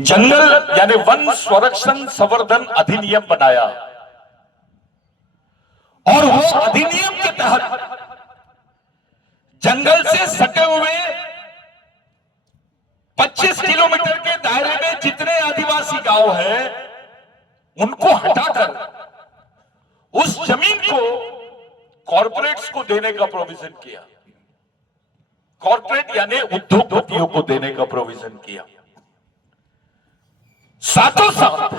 जंगल यानी वन संरक्षण संवर्धन अधिनियम बनाया और वो अधिनियम के तहत जंगल से सटे हुए 25 किलोमीटर के दायरे में जितने आदिवासी गांव हैं उनको हटाकर उस जमीन को कॉरपोरेट्स को देने का प्रोविजन किया। कॉरपोरेट यानी उद्योगपतियों को देने का प्रोविजन किया। साथों साथ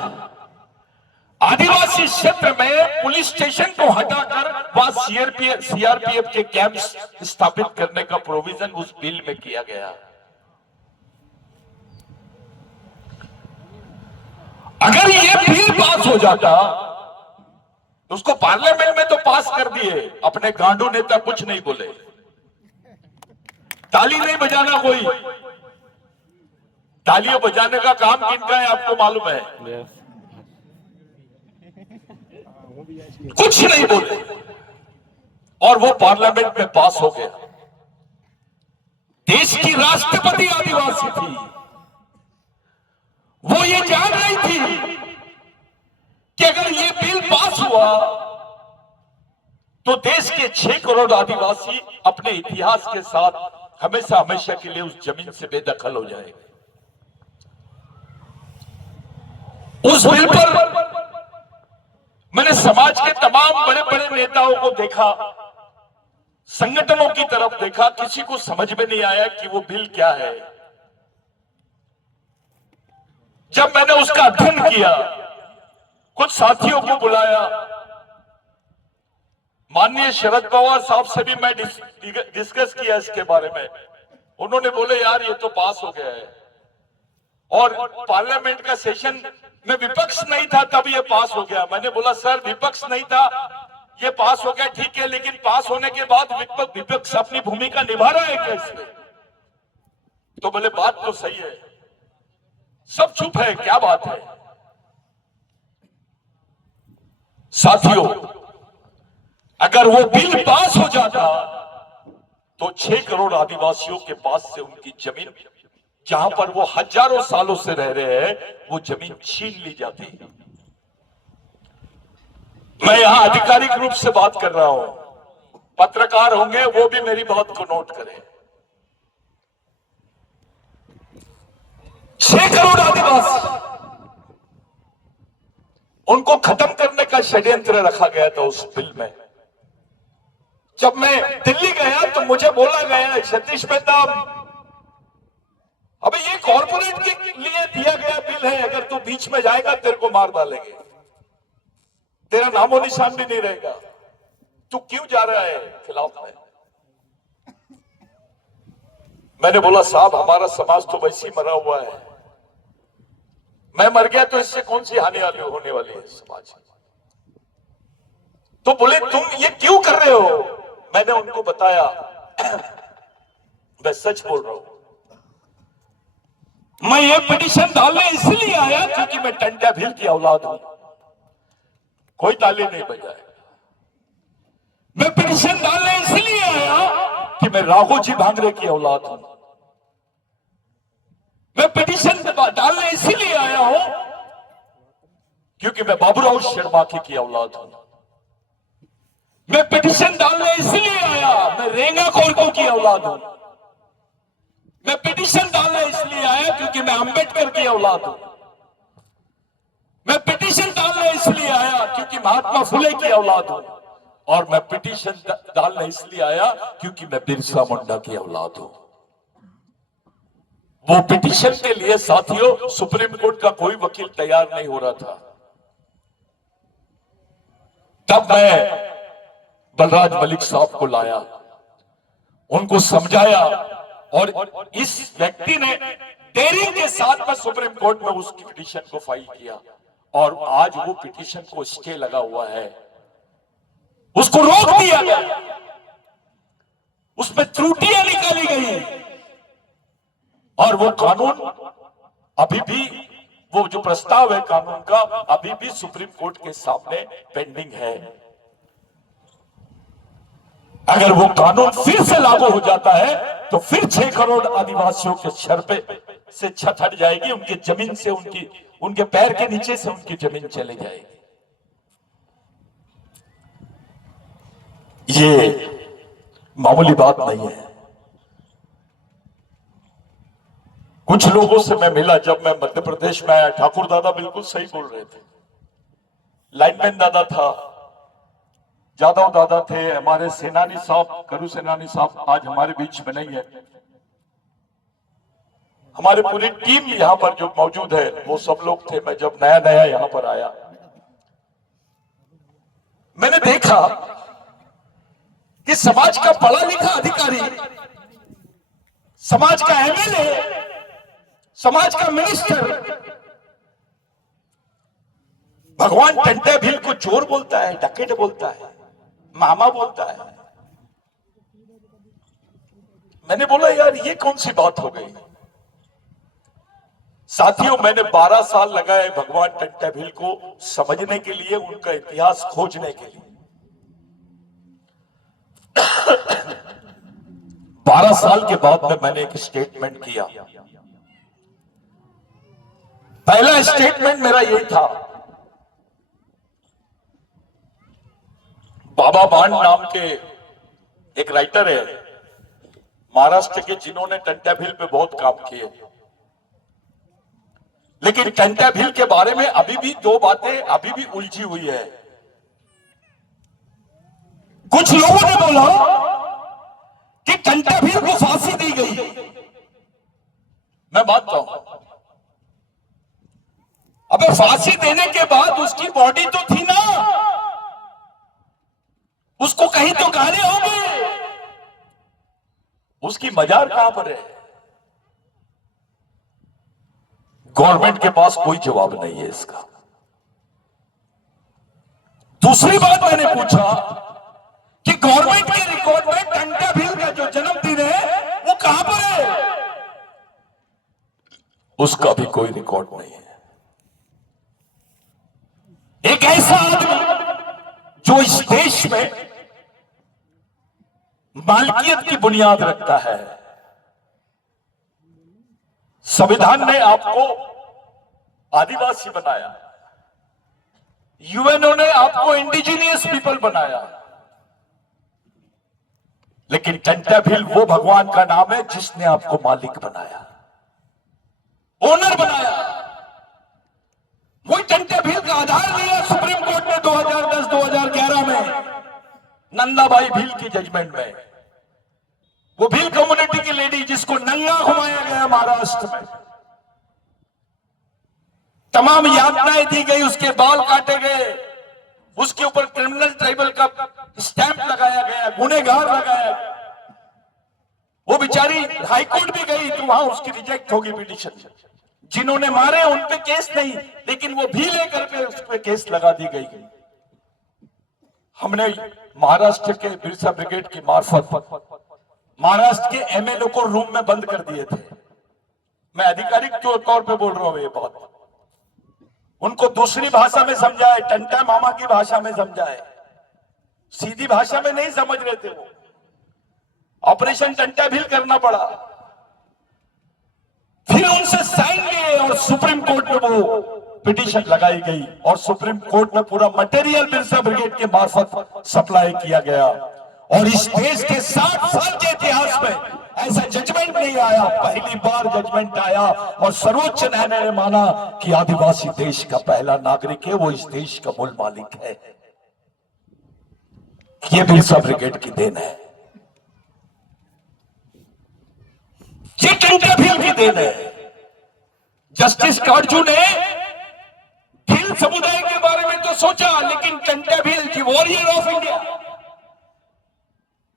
आदिवासी क्षेत्र में पुलिस स्टेशन को हटाकर वहां सीआरपीएफ के कैंप्स स्थापित करने का प्रोविजन उस बिल में किया गया। अगर ये बिल पास हो जाता तो उसको पार्लियामेंट में तो पास कर दिए, अपने गांडू नेता कुछ नहीं बोले, ताली नहीं बजाना कोई। तालियां बजाने का काम किनका है आपको मालूम है? कुछ नहीं बोले और वो पार्लियामेंट में पास हो गया। देश की राष्ट्रपति आदिवासी थी, वो ये जान रही थी कि अगर ये बिल पास हुआ तो देश के 6 करोड़ आदिवासी अपने इतिहास के साथ हमेशा हमेशा के लिए उस जमीन से बेदखल हो जाएंगे। उस बिल पर मैंने समाज के तमाम बड़े बड़े नेताओं को देखा, संगठनों की तरफ देखा, किसी को समझ में नहीं आया कि वो बिल क्या है। जब मैंने उसका अध्ययन किया, कुछ साथियों को बुलाया, माननीय शरद पवार साहब से भी मैं डिस्कस किया इसके बारे में। उन्होंने बोले यार ये तो पास हो गया है, और पार्लियामेंट का सेशन में विपक्ष नहीं था तब ये पास हो गया। मैंने बोला सर विपक्ष नहीं था, ये पास हो गया ठीक है, लेकिन पास होने के बाद विपक्ष अपनी भूमिका निभा रहा है कैसे? तो बोले बात तो सही है, सब चुप है, क्या बात है? साथियों, अगर वो बिल पास हो जाता तो 6 करोड़ आदिवासियों के पास से उनकी जमीन, जहां पर वो हजारों सालों से रह रहे हैं, वो जमीन छीन ली जाती। मैं यहां आधिकारिक रूप से बात कर रहा हूं, पत्रकार होंगे वो भी मेरी बात को नोट करें। 6 करोड़ आदिवासी, उनको खत्म करने का षड्यंत्र रखा गया था उस बिल में। जब मैं दिल्ली गया तो मुझे बोला गया सतीश मेहता, अबे ये कॉर्पोरेट के लिए दिया गया बिल है, अगर तू बीच में जाएगा तेरे को मार डालेंगे, तेरा नामो निशान भी नहीं रहेगा, तू क्यों जा रहा है खिलाफ में? मैंने बोला साहब हमारा समाज तो वैसे ही मरा हुआ है, मैं मर गया तो इससे कौन सी हानि होने वाली है समाज? तो बोले तुम ये क्यों कर रहे हो? मैंने उनको बताया मैं सच बोल रहा हूं, मैं ये पिटीशन डालने इसलिए आया क्योंकि मैं टंडा भील की औलाद हूं। कोई ताली नहीं बजाए। मैं पिटीशन डालने इसलिए आया कि मैं राघोजी भांगरे की औलाद हूं। मैं पिटीशन डालने इसीलिए आया हूं क्योंकि मैं बाबूराव शर्मा की औलाद हूं। मैं पिटीशन डालने इसलिए आया, मैं रेंगा कोरको की औलाद हूं। मैं पिटीशन डालने इसलिए आया क्योंकि मैं अंबेडकर की औलाद हूं। मैं पिटीशन डालने इसलिए आया क्योंकि महात्मा फुले की औलाद हूं। और मैं पिटीशन डालने इसलिए आया क्योंकि मैं बिरसा मुंडा की औलाद हूं। वो पिटीशन के लिए साथियों सुप्रीम कोर्ट का कोई वकील तैयार नहीं हो रहा था। तब मैं बलराज मलिक साहब को लाया, उनको समझाया, और इस व्यक्ति ने डेयरिंग के साथ में सुप्रीम कोर्ट में उसकी पिटीशन को फाइल किया, और आज वो पिटीशन को स्टे लगा हुआ है, उसको रोक दिया गया, उसमें त्रुटियां निकाली गई, और वो कानून अभी भी, वो जो प्रस्ताव है कानून का अभी भी सुप्रीम कोर्ट के सामने पेंडिंग है। अगर वो कानून फिर से लागू हो जाता है तो फिर 6 करोड़ आदिवासियों के सर पे से छत हट जाएगी, उनकी जमीन से, उनके पैर के नीचे से उनकी जमीन चली जाएगी। ये मामूली बात नहीं है। कुछ लोगों से मैं मिला जब मैं मध्य प्रदेश में आया, ठाकुर दादा बिल्कुल सही बोल रहे थे, लाइनमैन दादा था, जादव दादा थे, हमारे सेनानी साहब, करू सेनानी साहब आज हमारे बीच में नहीं है, हमारी पूरी टीम यहां पर जो मौजूद है वो सब लोग थे। मैं जब नया नया यहां पर आया, मैंने देखा कि समाज का पढ़ा लिखा अधिकारी, समाज का एमएलए, समाज का मिनिस्टर भगवान टंटे भील को चोर बोलता है, डकैत बोलता है, मामा बोलता है। मैंने बोला यार ये कौन सी बात हो गई। साथियों, मैंने 12 साल लगाए भगवान टंटे भील को समझने के लिए, उनका इतिहास खोजने के लिए। 12 साल के बाद में मैंने एक स्टेटमेंट किया। पहला स्टेटमेंट मेरा यही था, बाबा बाण नाम के एक राइटर है महाराष्ट्र के, जिन्होंने टंटे भील पे बहुत काम किए, लेकिन टंटे भील के बारे में अभी भी 2 बातें अभी भी उलझी हुई है। कुछ लोगों ने बोला कि टंटे भील को फांसी दी गई। मैं मानता हूं, अबे फांसी देने के बाद उसकी बॉडी तो थी ना, उसको कहीं तो गाने होंगे, उसकी मजार कहां पर है? गवर्नमेंट के पास कोई जवाब नहीं है इसका। दूसरी बात मैंने पूछा कि गवर्नमेंट के रिकॉर्ड में टंटे भील का जो जन्मदिन है वो कहां पर है? उसका भी कोई रिकॉर्ड नहीं है। एक ऐसा आदमी जो इस देश में मालकियत की बुनियाद रखता है। संविधान ने आपको आदिवासी बनाया, यूएनओ ने आपको इंडिजिनियस पीपल बनाया, लेकिन टंटे भील वो भगवान का नाम है जिसने आपको मालिक बनाया, ओनर बनाया। वही टंटे भील का आधार लिया सुप्रीम कोर्ट ने 2010-2011 में नंदाबाई भील की जजमेंट में। वो भील कम्युनिटी की लेडी जिसको नंगा घुमाया गया महाराष्ट्र में, तमाम यातनाएं दी गई, उसके बाल काटे गए, उसके ऊपर क्रिमिनल ट्राइबल का स्टैंप लगाया गया, गुनहगार लगाया। वो बेचारी हाईकोर्ट भी गई तो वहां उसकी रिजेक्ट होगी पिटीशन। जिन्होंने मारे उन पे केस नहीं, लेकिन वो भी लेकर के उस पे केस लगा दी गई। हमने महाराष्ट्र के बिरसा ब्रिगेड की मार्फत महाराष्ट्र के एमएलए को रूम में बंद कर दिए थे। मैं आधिकारिक तौर पे बोल रहा हूं ये बात। उनको दूसरी भाषा में समझाए, टंटा मामा की भाषा में समझाए, सीधी भाषा में नहीं समझ रहे थे वो। ऑपरेशन टंटा भील करना पड़ा। फिर उनसे साइन लिए और सुप्रीम कोर्ट में वो पिटीशन लगाई गई और सुप्रीम कोर्ट में पूरा मटेरियल बिरसा ब्रिगेड के मार्फत सप्लाई किया गया। और इस देश के 60 साल के इतिहास में ऐसा जजमेंट नहीं आया, पहली बार जजमेंट आया और सर्वोच्च न्यायालय ने माना कि आदिवासी देश का पहला नागरिक है, वो इस देश का मूल मालिक है। ये बिरसा ब्रिगेड की देन है, ये टंटे भील की देन है। जस्टिस काटजू ने भील समुदाय के बारे में तो सोचा, लेकिन टंटे भील की वॉरियर ऑफ इंडिया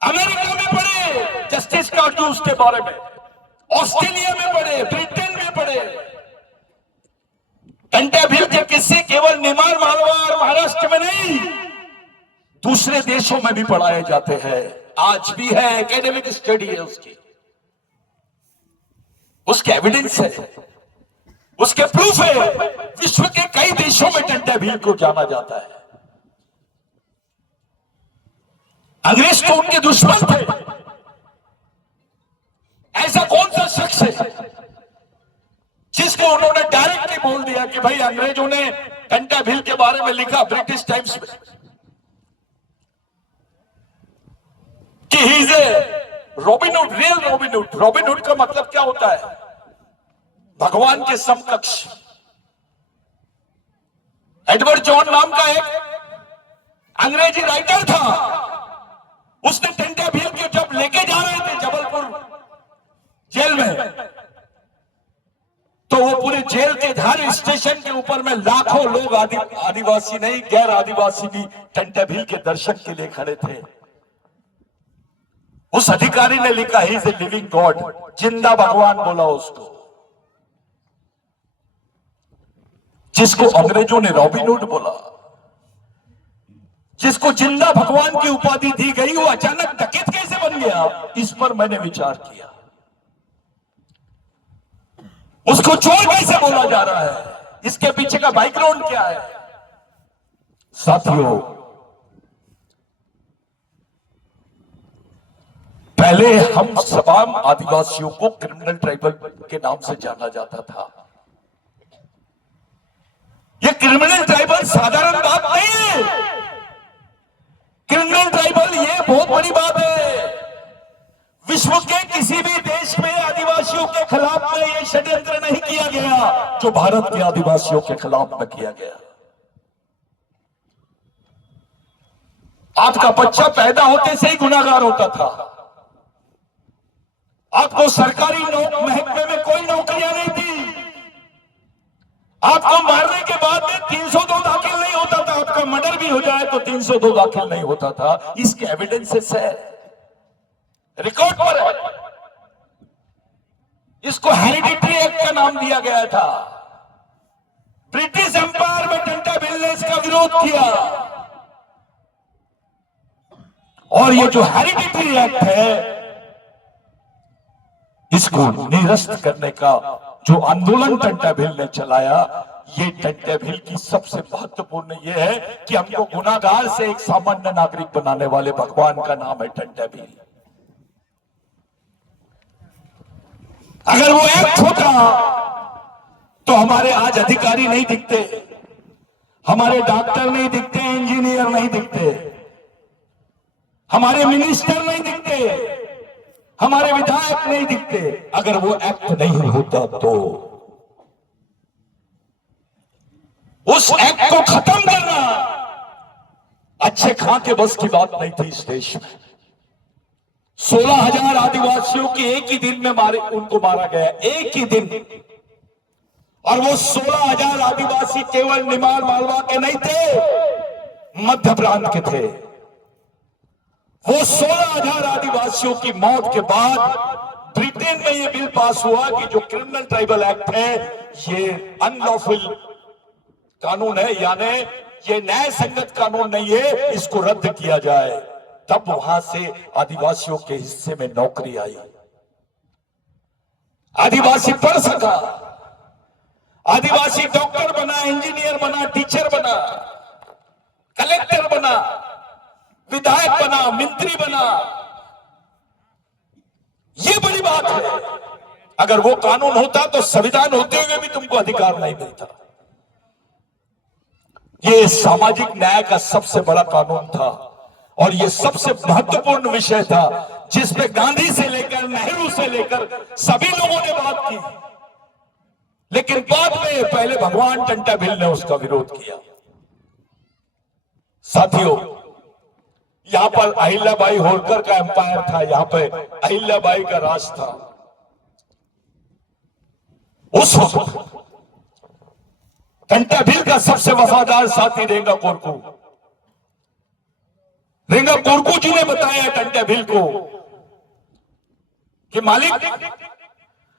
अमेरिका में पढ़े, जस्टिस काटजू उसके बारे में, ऑस्ट्रेलिया में पढ़े, ब्रिटेन में पढ़े। टंटे भील के किस्से केवल निमाड़ मालवा और महाराष्ट्र में नहीं, दूसरे देशों में भी पढ़ाए जाते हैं। आज भी है, एकेडमिक स्टडी है उसकी, उसके एविडेंस है, उसके प्रूफ है। विश्व के कई देशों में टंटे भील को जाना जाता है। अंग्रेज तो उनके दुश्मन थे। ऐसा कौन सा शख्स है जिसको उन्होंने डायरेक्टली बोल दिया कि भाई अंग्रेजों ने कंटेबिल के बारे में लिखा ब्रिटिश टाइम्स में कि he is a Robin Hood, real Robin Hood. Robin Hood का मतलब क्या होता है? भगवान के समकक्ष। एडवर्ड जॉन नाम का एक अंग्रेजी राइटर था, उसने कंटेबिल को जब लेके जा रहे थे जबलपुर जेल में, तो वो पूरे जेल के हर स्टेशन के ऊपर में लाखों लोग, आदिवासी नहीं गैर आदिवासी भी कंटेबिल के दर्शन के लिए खड़े थे। उस अधिकारी ने लिखा ही इज ए लिविंग गॉड, जिंदा भगवान बोला उसको, जिसको अंग्रेजों ने रॉबिनहुड बोला, जिसको जिंदा भगवान की उपाधि दी गई, वो अचानक डकैत कैसे बन गया? इस पर मैंने विचार किया। उसको चोर कैसे बोला जा रहा है? इसके पीछे का बैकग्राउंड क्या है? साथियों, पहले हम तमाम आदिवासियों को क्रिमिनल ट्राइबल के नाम से जाना जाता था। ये क्रिमिनल ट्राइबल साधारण बात नहीं है। क्रिमिनल ट्राइबल ये बहुत बड़ी बात है। विश्व के किसी भी देश में आदिवासियों के खिलाफ में ये षड्यंत्र नहीं किया गया जो भारत के आदिवासियों के खिलाफ में किया गया। आपका बच्चा पैदा होते से ही गुनाहगार होता था। आपको सरकारी महकमे में कोई नौकरियां नहीं थी। आपको मारने के बाद में 302 दाखिल नहीं होता था। आपका मर्डर भी हो जाए तो 302 दाखिल नहीं होता था। इसके एविडेंसेस है, रिकॉर्ड पर है। इसको हेरिडिटरी एक्ट का नाम दिया गया था। ब्रिटिश एम्पायर में कंटेबिल ने इसका विरोध किया, और ये जो हेरिडिटरी एक्ट है, इसको निरस्त करने का जो आंदोलन कंटेबिल ने चलाया, ये कंटेबिल की सबसे महत्वपूर्ण ये है कि हमको गुनाहगार से एक सामान्य नागरिक बनाने वाले भगवान का नाम है कंटेबिल। अगर वो एक्ट होता तो हमारे आज अधिकारी नहीं दिखते, हमारे डॉक्टर नहीं दिखते, इंजीनियर नहीं दिखते, हमारे मिनिस्टर नहीं दिखते, हमारे विधायक नहीं दिखते। अगर वो एक्ट नहीं होता तो उस एक्ट को खत्म करना अच्छे खां के बस की बात नहीं थी। इस देश में 16,000 आदिवासियों की एक ही दिन में उनको मारा गया, एक ही दिन। और वो 16,000 आदिवासी केवल निमाड़ मालवा के नहीं थे, मध्य प्रांत के थे। वो 16,000 आदिवासियों की मौत के बाद ब्रिटेन में यह बिल पास हुआ कि जो क्रिमिनल ट्राइबल एक्ट है, ये अनलॉफुल कानून है, यानी ये न्याय संगत कानून नहीं है, इसको रद्द किया जाए। तब वहां से आदिवासियों के हिस्से में नौकरी आई, आदिवासी पढ़ सका, आदिवासी डॉक्टर बना, इंजीनियर बना, टीचर बना, कलेक्टर बना, विधायक बना, मंत्री बना। ये बड़ी बात है। अगर वो कानून होता तो संविधान होते हुए भी तुमको अधिकार नहीं मिलता। ये सामाजिक न्याय का सबसे बड़ा कानून था और ये सबसे महत्वपूर्ण विषय था जिसपे गांधी से लेकर नेहरू से लेकर सभी लोगों ने बात की। लेकिन बाद में पहले भगवान कंटेबिल ने उसका विरोध किया। साथियों, यहां पर अहिल्याबाई होलकर का एम्पायर था, यहां पे अहिल्याबाई का राज था। उस वक्त कंटेबिल का सबसे वफादार साथी रेंगा कोरकू। रेंगा कोरकू जी ने बताया कंटेबिल को कि मालिक,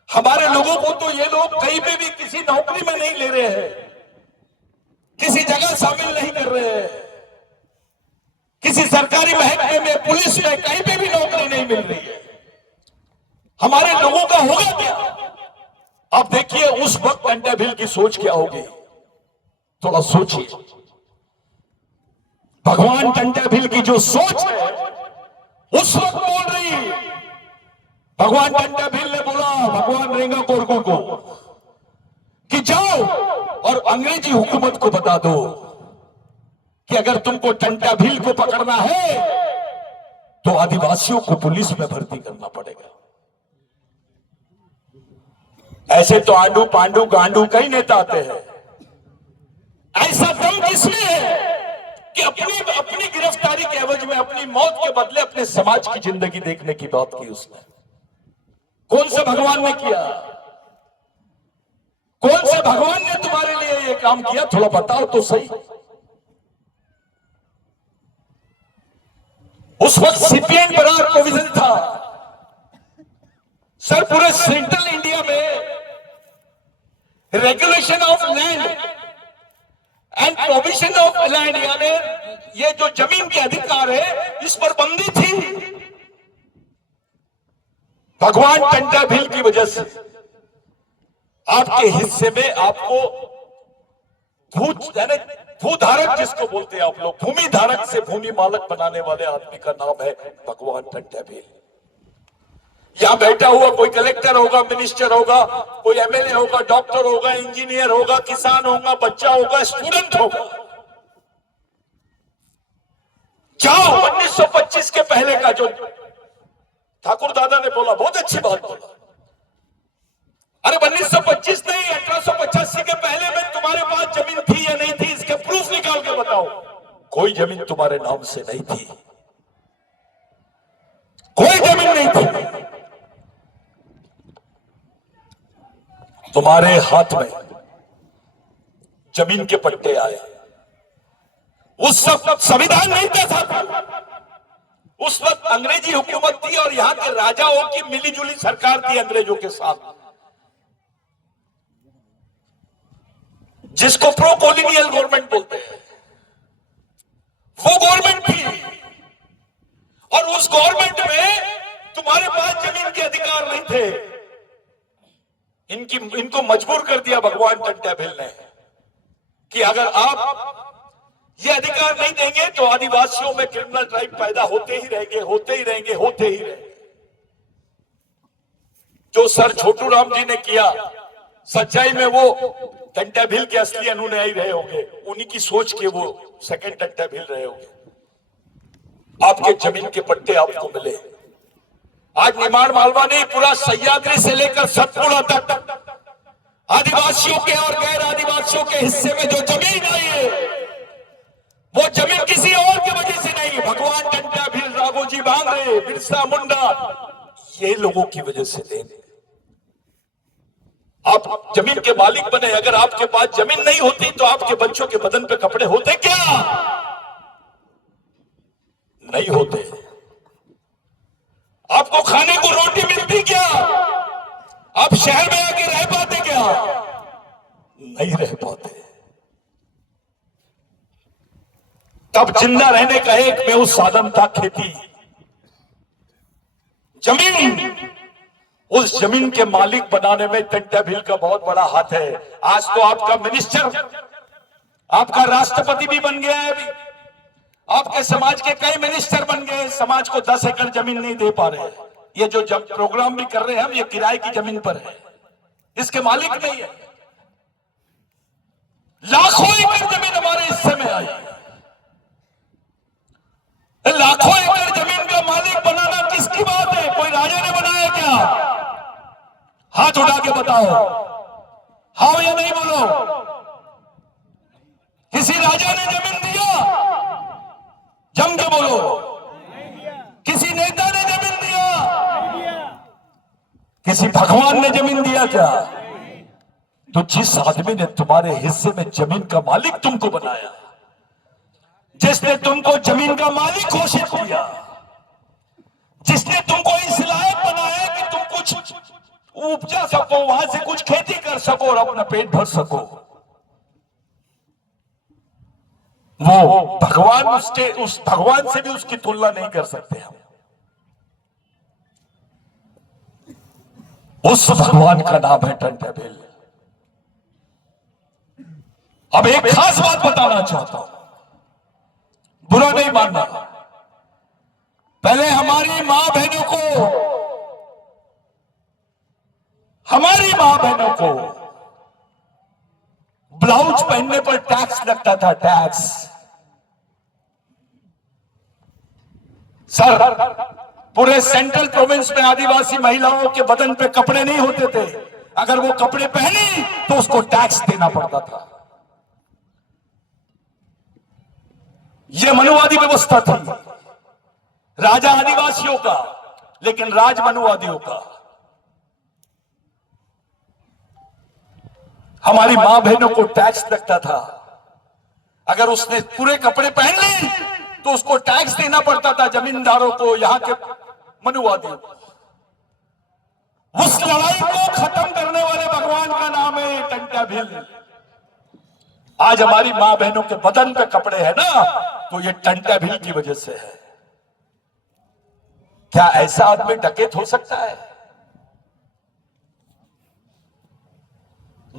हमारे लोगों को तो ये लोग कहीं पे भी किसी नौकरी में नहीं ले रहे हैं, किसी जगह शामिल नहीं कर रहे हैं, किसी सरकारी महकमे में, पुलिस में, कहीं पे भी नौकरी नहीं मिल रही है। हमारे लोगों का होगा क्या? अब देखिए उस वक्त कंटेबिल की सोच क्या होगी, थोड़ा सोचिए। भगवान कंटेबिल की जो सोच है उस वक्त बोल रही भगवान टंटा भील ने बोला भगवान रेंगा कोरगू को कि जाओ और अंग्रेजी हुकूमत को बता दो कि अगर तुमको टंटा भील को पकड़ना है तो आदिवासियों को पुलिस में भर्ती करना पड़ेगा। ऐसे तो आंडू पांडू गांडू कई नेता आते हैं, ऐसा दम किसमें है कि अपनी गिरफ्तारी के एवज में अपनी मौत के बदले अपने समाज की जिंदगी देखने की बात की उसने। कौन से भगवान ने किया? कौन से भगवान ने तुम्हारे लिए यह काम किया? थोड़ा बताओ तो सही। उस वक्त सीपीएम बराबर प्रोविजन था सर, पूरे सेंट्रल इंडिया में regulation of land and provision of land, यानी ये जो जमीन के अधिकार है इस पर बंदी थी। भगवान टंटा भील की वजह से आपके हिस्से में आपको भूधारक जिसको बोलते हैं आप लोग, भूमि धारक से भूमि मालक बनाने वाले आदमी का नाम है भगवान टंटा भील। यहां बैठा हुआ कोई कलेक्टर होगा, मिनिस्टर होगा, कोई एमएलए होगा, डॉक्टर होगा, इंजीनियर होगा, किसान होगा, बच्चा होगा, स्टूडेंट होगा, जाओ 1925 के पहले का जो ठाकुर दादा ने बोला, बहुत अच्छी बात बोला। अरे 1925 नहीं, 1885 के पहले में तुम्हारे पास जमीन थी या नहीं थी, इसके प्रूफ निकाल के बताओ। कोई जमीन तुम्हारे नाम से नहीं थी, कोई जमीन नहीं थी। तुम्हारे हाथ में जमीन के पट्टे आए। उस वक्त संविधान नहीं था, उस वक्त अंग्रेजी हुकूमत थी और यहां के राजाओं की मिलीजुली सरकार थी अंग्रेजों के साथ, जिसको प्रो कॉलोनियल गवर्नमेंट बोलते हैं। वो गवर्नमेंट थी और उस गवर्नमेंट में तुम्हारे पास जमीन के अधिकार नहीं थे। इनको मजबूर कर दिया भगवान टंटा भील ने कि अगर आप ये अधिकार नहीं देंगे तो आदिवासियों में क्रिमिनल ट्राइब पैदा होते ही रहेंगे, होते ही रहेंगे, होते ही रहेंगे। जो सर छोटू राम जी ने किया, सच्चाई में वो टंटा भील के असली अनुयायी रहे होंगे, उन्हीं की सोच के वो सेकंड टंटा भील रहे होंगे। आपके जमीन के पट्टे आपको मिले। आज निमाड़ मालवा नहीं, पूरा सह्याद्री से लेकर सतपुड़ा तक आदिवासियों के और गैर आदिवासियों के हिस्से में जो जमीन आई है, वो जमीन किसी और की वजह से नहीं, भगवान टंटा भील, राघोजी बांगरे, बिरसा मुंडा, ये लोगों की वजह से नहीं। आप जमीन के मालिक बने। अगर आपके पास जमीन नहीं होती तो आपके बच्चों के बदन पे कपड़े होते क्या? नहीं होते। आपको खाने को रोटी मिलती क्या? आप शहर में आके रह पाते क्या? नहीं रह पाते। तब जिंदा रहने का एक में उस साधन था खेती, जमीन। उस जमीन के मालिक बनाने में टंटा भील का बहुत बड़ा हाथ है। आज तो आपका मिनिस्टर, आपका राष्ट्रपति भी बन गया है। अभी आपके समाज के कई मिनिस्टर बन गए, समाज को 10 एकड़ जमीन नहीं दे पा रहे हैं। ये जो प्रोग्राम भी कर रहे हैं हम, ये किराए की जमीन पर है, इसके मालिक नहीं है। लाखों एकड़ जमीन हमारे हिस्से में आई। लाखों एकड़ जमीन का मालिक बनाना किसकी बात है? कोई राजा ने बनाया क्या? हाथ उठा के बताओ, हाँ या नहीं बोलो। किसी राजा ने जमीन दिया? जम के बोलो। किसी नेता ने जमीन दिया? किसी भगवान ने जमीन दिया क्या? तो जिस आदमी ने तुम्हारे हिस्से में जमीन का मालिक तुमको बनाया, जिसने तुमको जमीन का मालिक घोषित किया, जिसने तुमको इस लायक बनाया कि तुम कुछ उपजा सको, वहां से कुछ खेती कर सको और अपना पेट भर सको, वो भगवान, उस भगवान से भी उसकी तुलना नहीं कर सकते हम। उस भगवान का नाम है टंटा भील। अब एक खास बात बताना चाहता हूं, बुरा नहीं मानना। पहले हमारी मां बहनों को ब्लाउज पहनने पर टैक्स लगता था, टैक्स। सर, पूरे सेंट्रल प्रोविंस में आदिवासी महिलाओं के बदन पे कपड़े नहीं होते थे। अगर वो कपड़े पहनी तो उसको टैक्स देना पड़ता था। यह मनुवादी व्यवस्था थी, राजा आदिवासियों का, लेकिन राज मनुवादियों का। हमारी मां बहनों को टैक्स लगता था। अगर उसने पूरे कपड़े पहन ली तो उसको टैक्स देना पड़ता था, जमींदारों को, यहां के मनुवादियों को। उस लड़ाई को खत्म करने वाले भगवान का नाम है टंट्या भील। आज हमारी मां बहनों के बदन पे कपड़े हैं ना, तो ये टंट्या भील की वजह से है। क्या ऐसा आदमी डकैत हो सकता है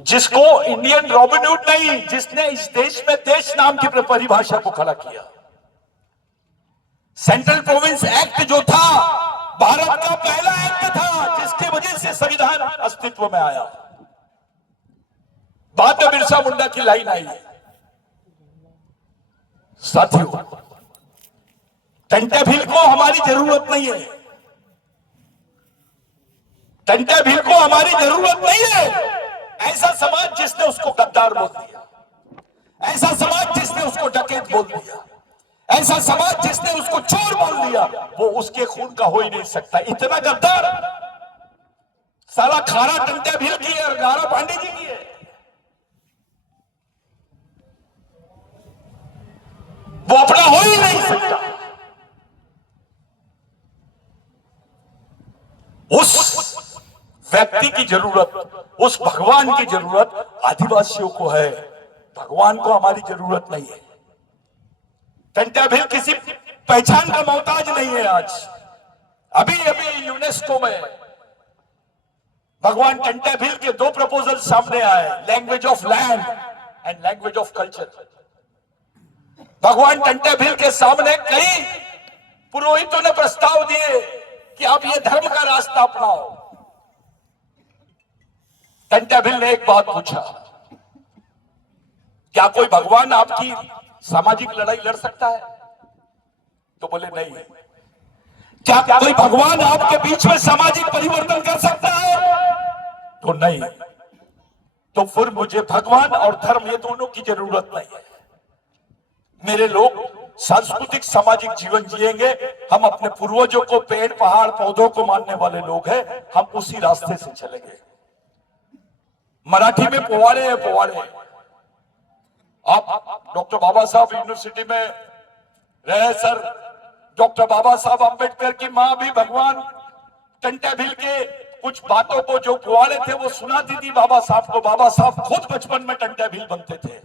जिसको इंडियन रॉबिनहुड नहीं, जिसने इस देश में देश नाम की परिभाषा को खड़ा किया? सेंट्रल प्रोविंस एक्ट जो था, भारत का पहला एक्ट था जिसकी वजह से संविधान अस्तित्व में आया। बाद में बिरसा मुंडा की लाइन आई। साथियों, टंट्या भील को हमारी जरूरत नहीं है। टंट्या भील को हमारी जरूरत नहीं है। ऐसा समाज जिसने उसको गद्दार बोल दिया, ऐसा समाज जिसने उसको डकैत बोल दिया, ऐसा समाज जिसने उसको चोर बोल दिया, वो उसके खून का हो ही नहीं सकता। इतना गद्दार साला खारा टंट्या भील की है और गारा पांडे जी की है। वो अपना हो ही नहीं सकता। उस व्यक्ति की जरूरत, उस भगवान की जरूरत आदिवासियों को है। भगवान को हमारी जरूरत नहीं है। टंट्या भील किसी पहचान का मोहताज नहीं है। आज अभी अभी यूनेस्को में भगवान टंट्या भील के 2 प्रपोजल सामने आए, language of land and language of culture. भगवान टंट्या भील के सामने कई पुरोहितों ने प्रस्ताव दिए कि आप ये धर्म का रास्ता अपनाओ। टंट्या भील ने एक बात पूछा, क्या कोई भगवान आपकी सामाजिक लड़ाई लड़ सकता है? तो बोले नहीं। क्या कोई भगवान आपके बीच में सामाजिक परिवर्तन कर सकता है? तो नहीं। तो फिर मुझे भगवान और धर्म ये दोनों की जरूरत नहीं है। मेरे लोग सांस्कृतिक सामाजिक जीवन जिएंगे। हम अपने पूर्वजों को, पेड़ पहाड़ पौधों को मानने वाले लोग हैं, हम उसी रास्ते से चलेंगे। मराठी में पोवाड़े है, पोवाड़े। आप डॉक्टर बाबा साहब यूनिवर्सिटी में रहे सर। डॉक्टर बाबा साहब अंबेडकर की मां भी भगवान टंट्या भील के कुछ बातों को, जो पोवाड़े थे, वो सुनाती थी बाबा साहब को। बाबा साहब खुद बचपन में टंट्या भील बनते थे।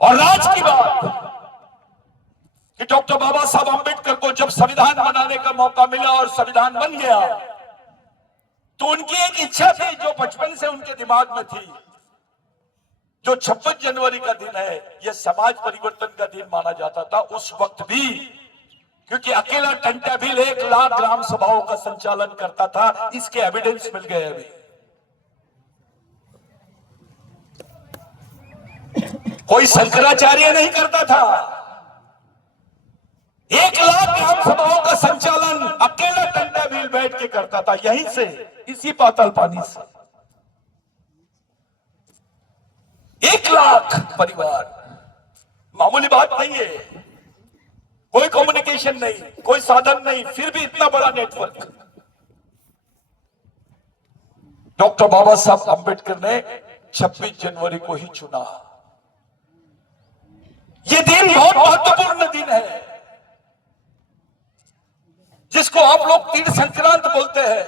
और राज की बात कि डॉक्टर बाबा साहब अंबेडकर को जब संविधान बनाने का मौका मिला और संविधान बन गया, तो उनकी एक इच्छा थी जो बचपन से उनके दिमाग में थी, जो 26 जनवरी का दिन है, यह समाज परिवर्तन का दिन माना जाता था उस वक्त भी, क्योंकि अकेला टंट्या भील 1 लाख ग्राम सभाओं का संचालन करता था। इसके एविडेंस मिल गए अभी। कोई शंकराचार्य नहीं करता था। 1 लाख ग्राम सभाओं का संचालन अकेला टंट्या भील बैठ के करता था, यहीं से, इसी पाताल पानी से। 1 लाख परिवार मामूली बात नहीं है। कोई कम्युनिकेशन नहीं, कोई साधन नहीं, फिर भी इतना बड़ा नेटवर्क। डॉक्टर बाबा साहब अंबेडकर ने 26 जनवरी को ही चुना। यह दिन बहुत महत्वपूर्ण दिन है, जिसको आप लोग तीर संक्रांत बोलते हैं।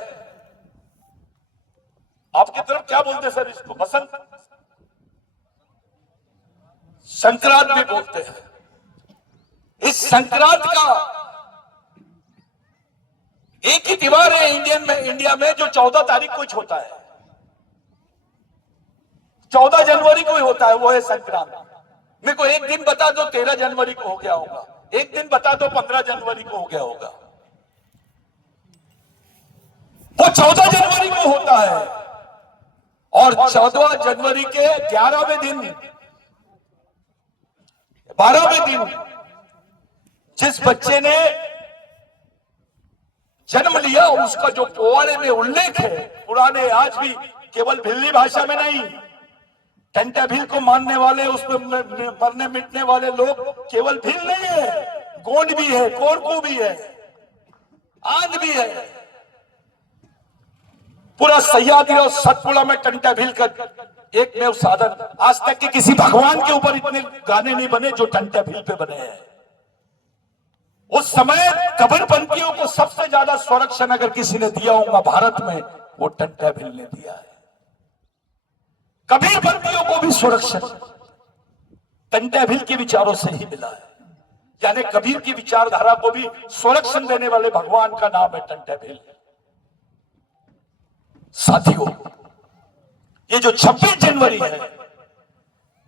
आपकी तरफ क्या बोलते हैं सर इसको? बसंत संक्रांत भी बोलते हैं। इस संक्रांत का एक ही त्योहार है इंडिया में जो 14 तारीख को ही होता है। 14 जनवरी को ही होता है, वो है संक्रांत। मेरे को एक दिन बता दो 13 जनवरी को हो गया होगा। एक दिन बता दो 15 जनवरी को हो गया होगा, वो 14 जनवरी को होता है। और 14 जनवरी के 11वें दिन 12वें दिन जिस बच्चे ने जन्म लिया उसका जो पोवाड़े में उल्लेख है पुराने, आज भी केवल भिल्ली भाषा में नहीं, टंटा भील को मानने वाले, उसमें मरने मिटने वाले लोग केवल भील नहीं है, गोंड भी है, कोरकू भी है, आंध भी है। पूरा सह्याद्री और सतपुड़ा में टंटा भील का एक में साधन। आज तक के किसी भगवान के ऊपर इतने गाने नहीं बने जो टंटा भील पे बने हैं। उस समय कबरपंथियों को सबसे ज्यादा संरक्षण अगर किसी ने दिया होगा भारत में, वो टंटा भील ने दिया है। कबीरपंथियों को भी संरक्षण टंटा भील के विचारों से ही मिला है। यानी कबीर की विचारधारा को भी संरक्षण देने वाले भगवान का नाम है टंटा भील। साथियों, ये जो 26 जनवरी है,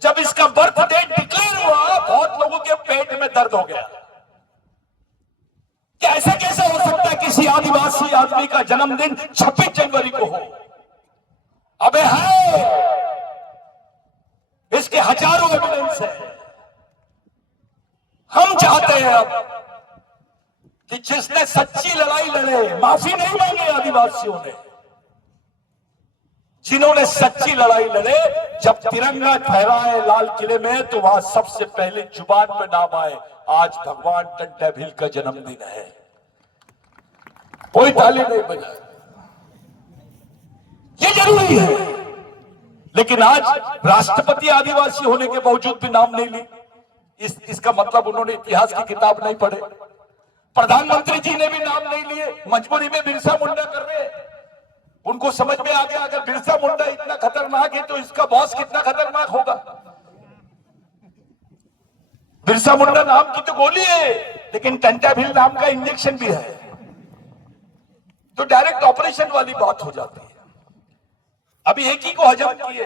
जब इसका बर्थ डेट डिक्लेयर हुआ, बहुत लोगों के पेट में दर्द हो गया कि ऐसा कैसे हो सकता है किसी आदिवासी आदमी का जन्मदिन 26 जनवरी को हो। अबे है, इसके हजारों एविडेंस है। हम चाहते हैं अब कि जिसने सच्ची लड़ाई लड़े, माफी नहीं मांगे आदिवासियों ने, जिन्होंने सच्ची लड़ाई लड़े, जब तिरंगा फहराए लाल किले में तो वहां सबसे पहले जुबान पे नाम आए, आज भगवान टंटा भील का जन्मदिन है। कोई ताली नहीं बजाए, ये जरूरी है। लेकिन आज राष्ट्रपति आदिवासी होने के बावजूद भी नाम नहीं ली। इसका मतलब उन्होंने इतिहास की किताब नहीं पढ़े। प्रधानमंत्री जी ने भी नाम नहीं लिए, मजबूरी में बिरसा मुंडा कर रहे हैं। उनको समझ में आ गया अगर बिरसा मुंडा इतना खतरनाक है तो इसका बॉस कितना खतरनाक होगा। बिरसा मुंडा नाम की तो गोली है, लेकिन टंटा भील नाम का इंजेक्शन भी है, तो डायरेक्ट ऑपरेशन वाली बात हो जाती है। अभी एक ही को हजम किए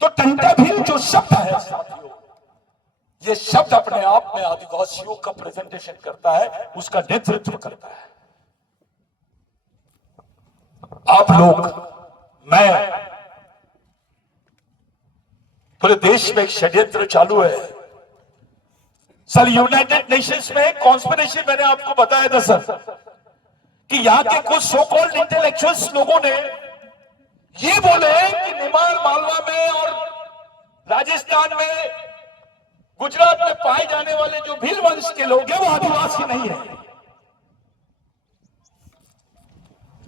तो टंटा भील जो शब्द है साथियों, ये शब्द अपने आप में आदिवासियों का प्रेजेंटेशन करता है, उसका नेतृत्व करता है। आप लोग, मैं, पूरे देश में एक षड्यंत्र चालू है सर। यूनाइटेड नेशंस में कॉन्स्पिरेसी मैंने आपको बताया था सर, कि यहां के कुछ सो कॉल्ड इंटेलेक्चुअल्स लोगों ने ये बोले कि निमाड़ मालवा में और राजस्थान में, गुजरात में पाए जाने वाले जो भील वंश के लोग हैं वो आदिवासी नहीं है।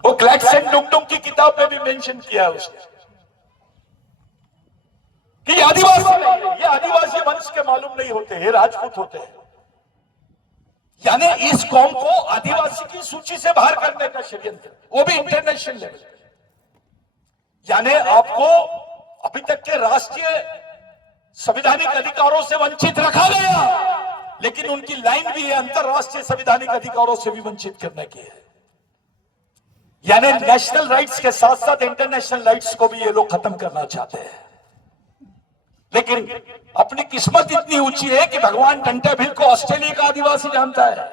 वो क्लैक्सन डुगडुग की किताब में भी मेंशन किया है उसने कि ये आदिवासी नहीं है, ये आदिवासी वंश के मालूम नहीं होते, ये राजपूत होते हैं। यानी इस कौम को आदिवासी की सूची से बाहर करने का षड्यंत्र, वो भी इंटरनेशनल लेवल। यानी आपको अभी तक के राष्ट्रीय संवैधानिक अधिकारों से वंचित रखा गया, लेकिन उनकी लाइन भी है अंतरराष्ट्रीय संवैधानिक अधिकारों से भी वंचित करने की है। यानी नेशनल राइट्स के साथ साथ इंटरनेशनल राइट्स को भी ये लोग खत्म करना चाहते हैं। लेकिन अपनी किस्मत इतनी ऊंची है कि भगवान टंटा भील को ऑस्ट्रेलिया का आदिवासी जानता है,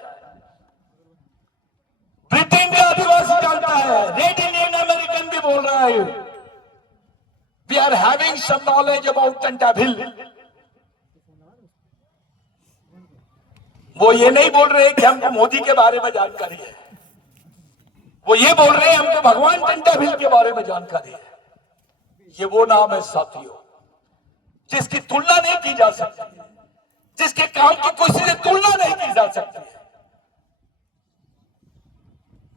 ब्रिटेन का आदिवासी जानता है, रेड इंडियन अमेरिकन भी बोल रहा है we are having some knowledge about Tantya Bhil. वो ये नहीं बोल रहे कि हमको मोदी के बारे में जानकारी है, वो ये बोल रहे हैं हमको भगवान टंटा भील के बारे में जानकारी है। ये वो नाम है साथियों जिसकी तुलना नहीं की जा सकती, जिसके काम की किसी से तुलना नहीं की जा सकती।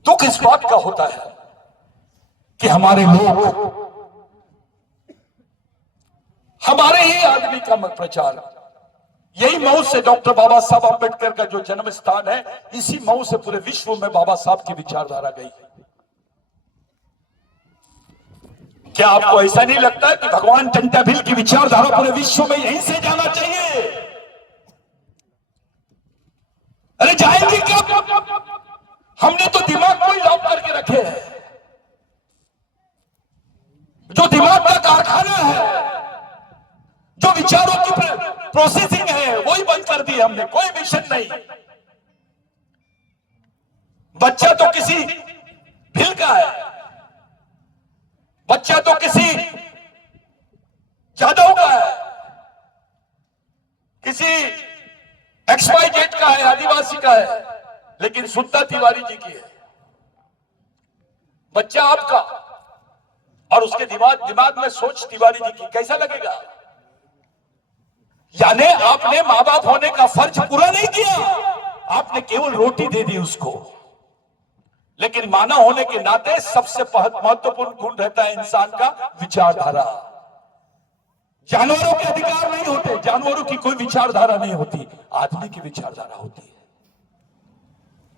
दुख इस बात का होता है कि हमारे लोग, हमारे ही आदमी का मत प्रचार, यही मऊ से डॉक्टर बाबा साहब अंबेडकर का जो जन्म स्थान है, इसी मऊ से पूरे विश्व में बाबा साहब की विचारधारा गई। क्या आपको ऐसा नहीं लगता कि भगवान टंटा भील की विचारधारा पूरे विश्व में यहीं से जाना चाहिए? अरे जाएंगे क्या? हमने तो दिमाग को ही लॉक करके रखे हैं, जो दिमाग का कारखाना है, जो विचारों की प्रोसेसिंग है, वही बंद कर दिया। हमने, कोई मिशन नहीं। बच्चा तो किसी भिल का है, बच्चा तो किसी जादव का है, किसी XYZ का है, आदिवासी का है, लेकिन सुनता तिवारी जी की है। बच्चा आपका और उसके दिमाग में सोच तिवारी जी की, कैसा लगेगा? यानी आपने मां बाप होने का फर्ज पूरा नहीं किया, आपने केवल रोटी दे दी उसको। लेकिन मानव होने के नाते सबसे महत्वपूर्ण गुण रहता है इंसान का विचारधारा। जानवरों के अधिकार नहीं होते, जानवरों की कोई विचारधारा नहीं होती, आदमी की विचारधारा होती है।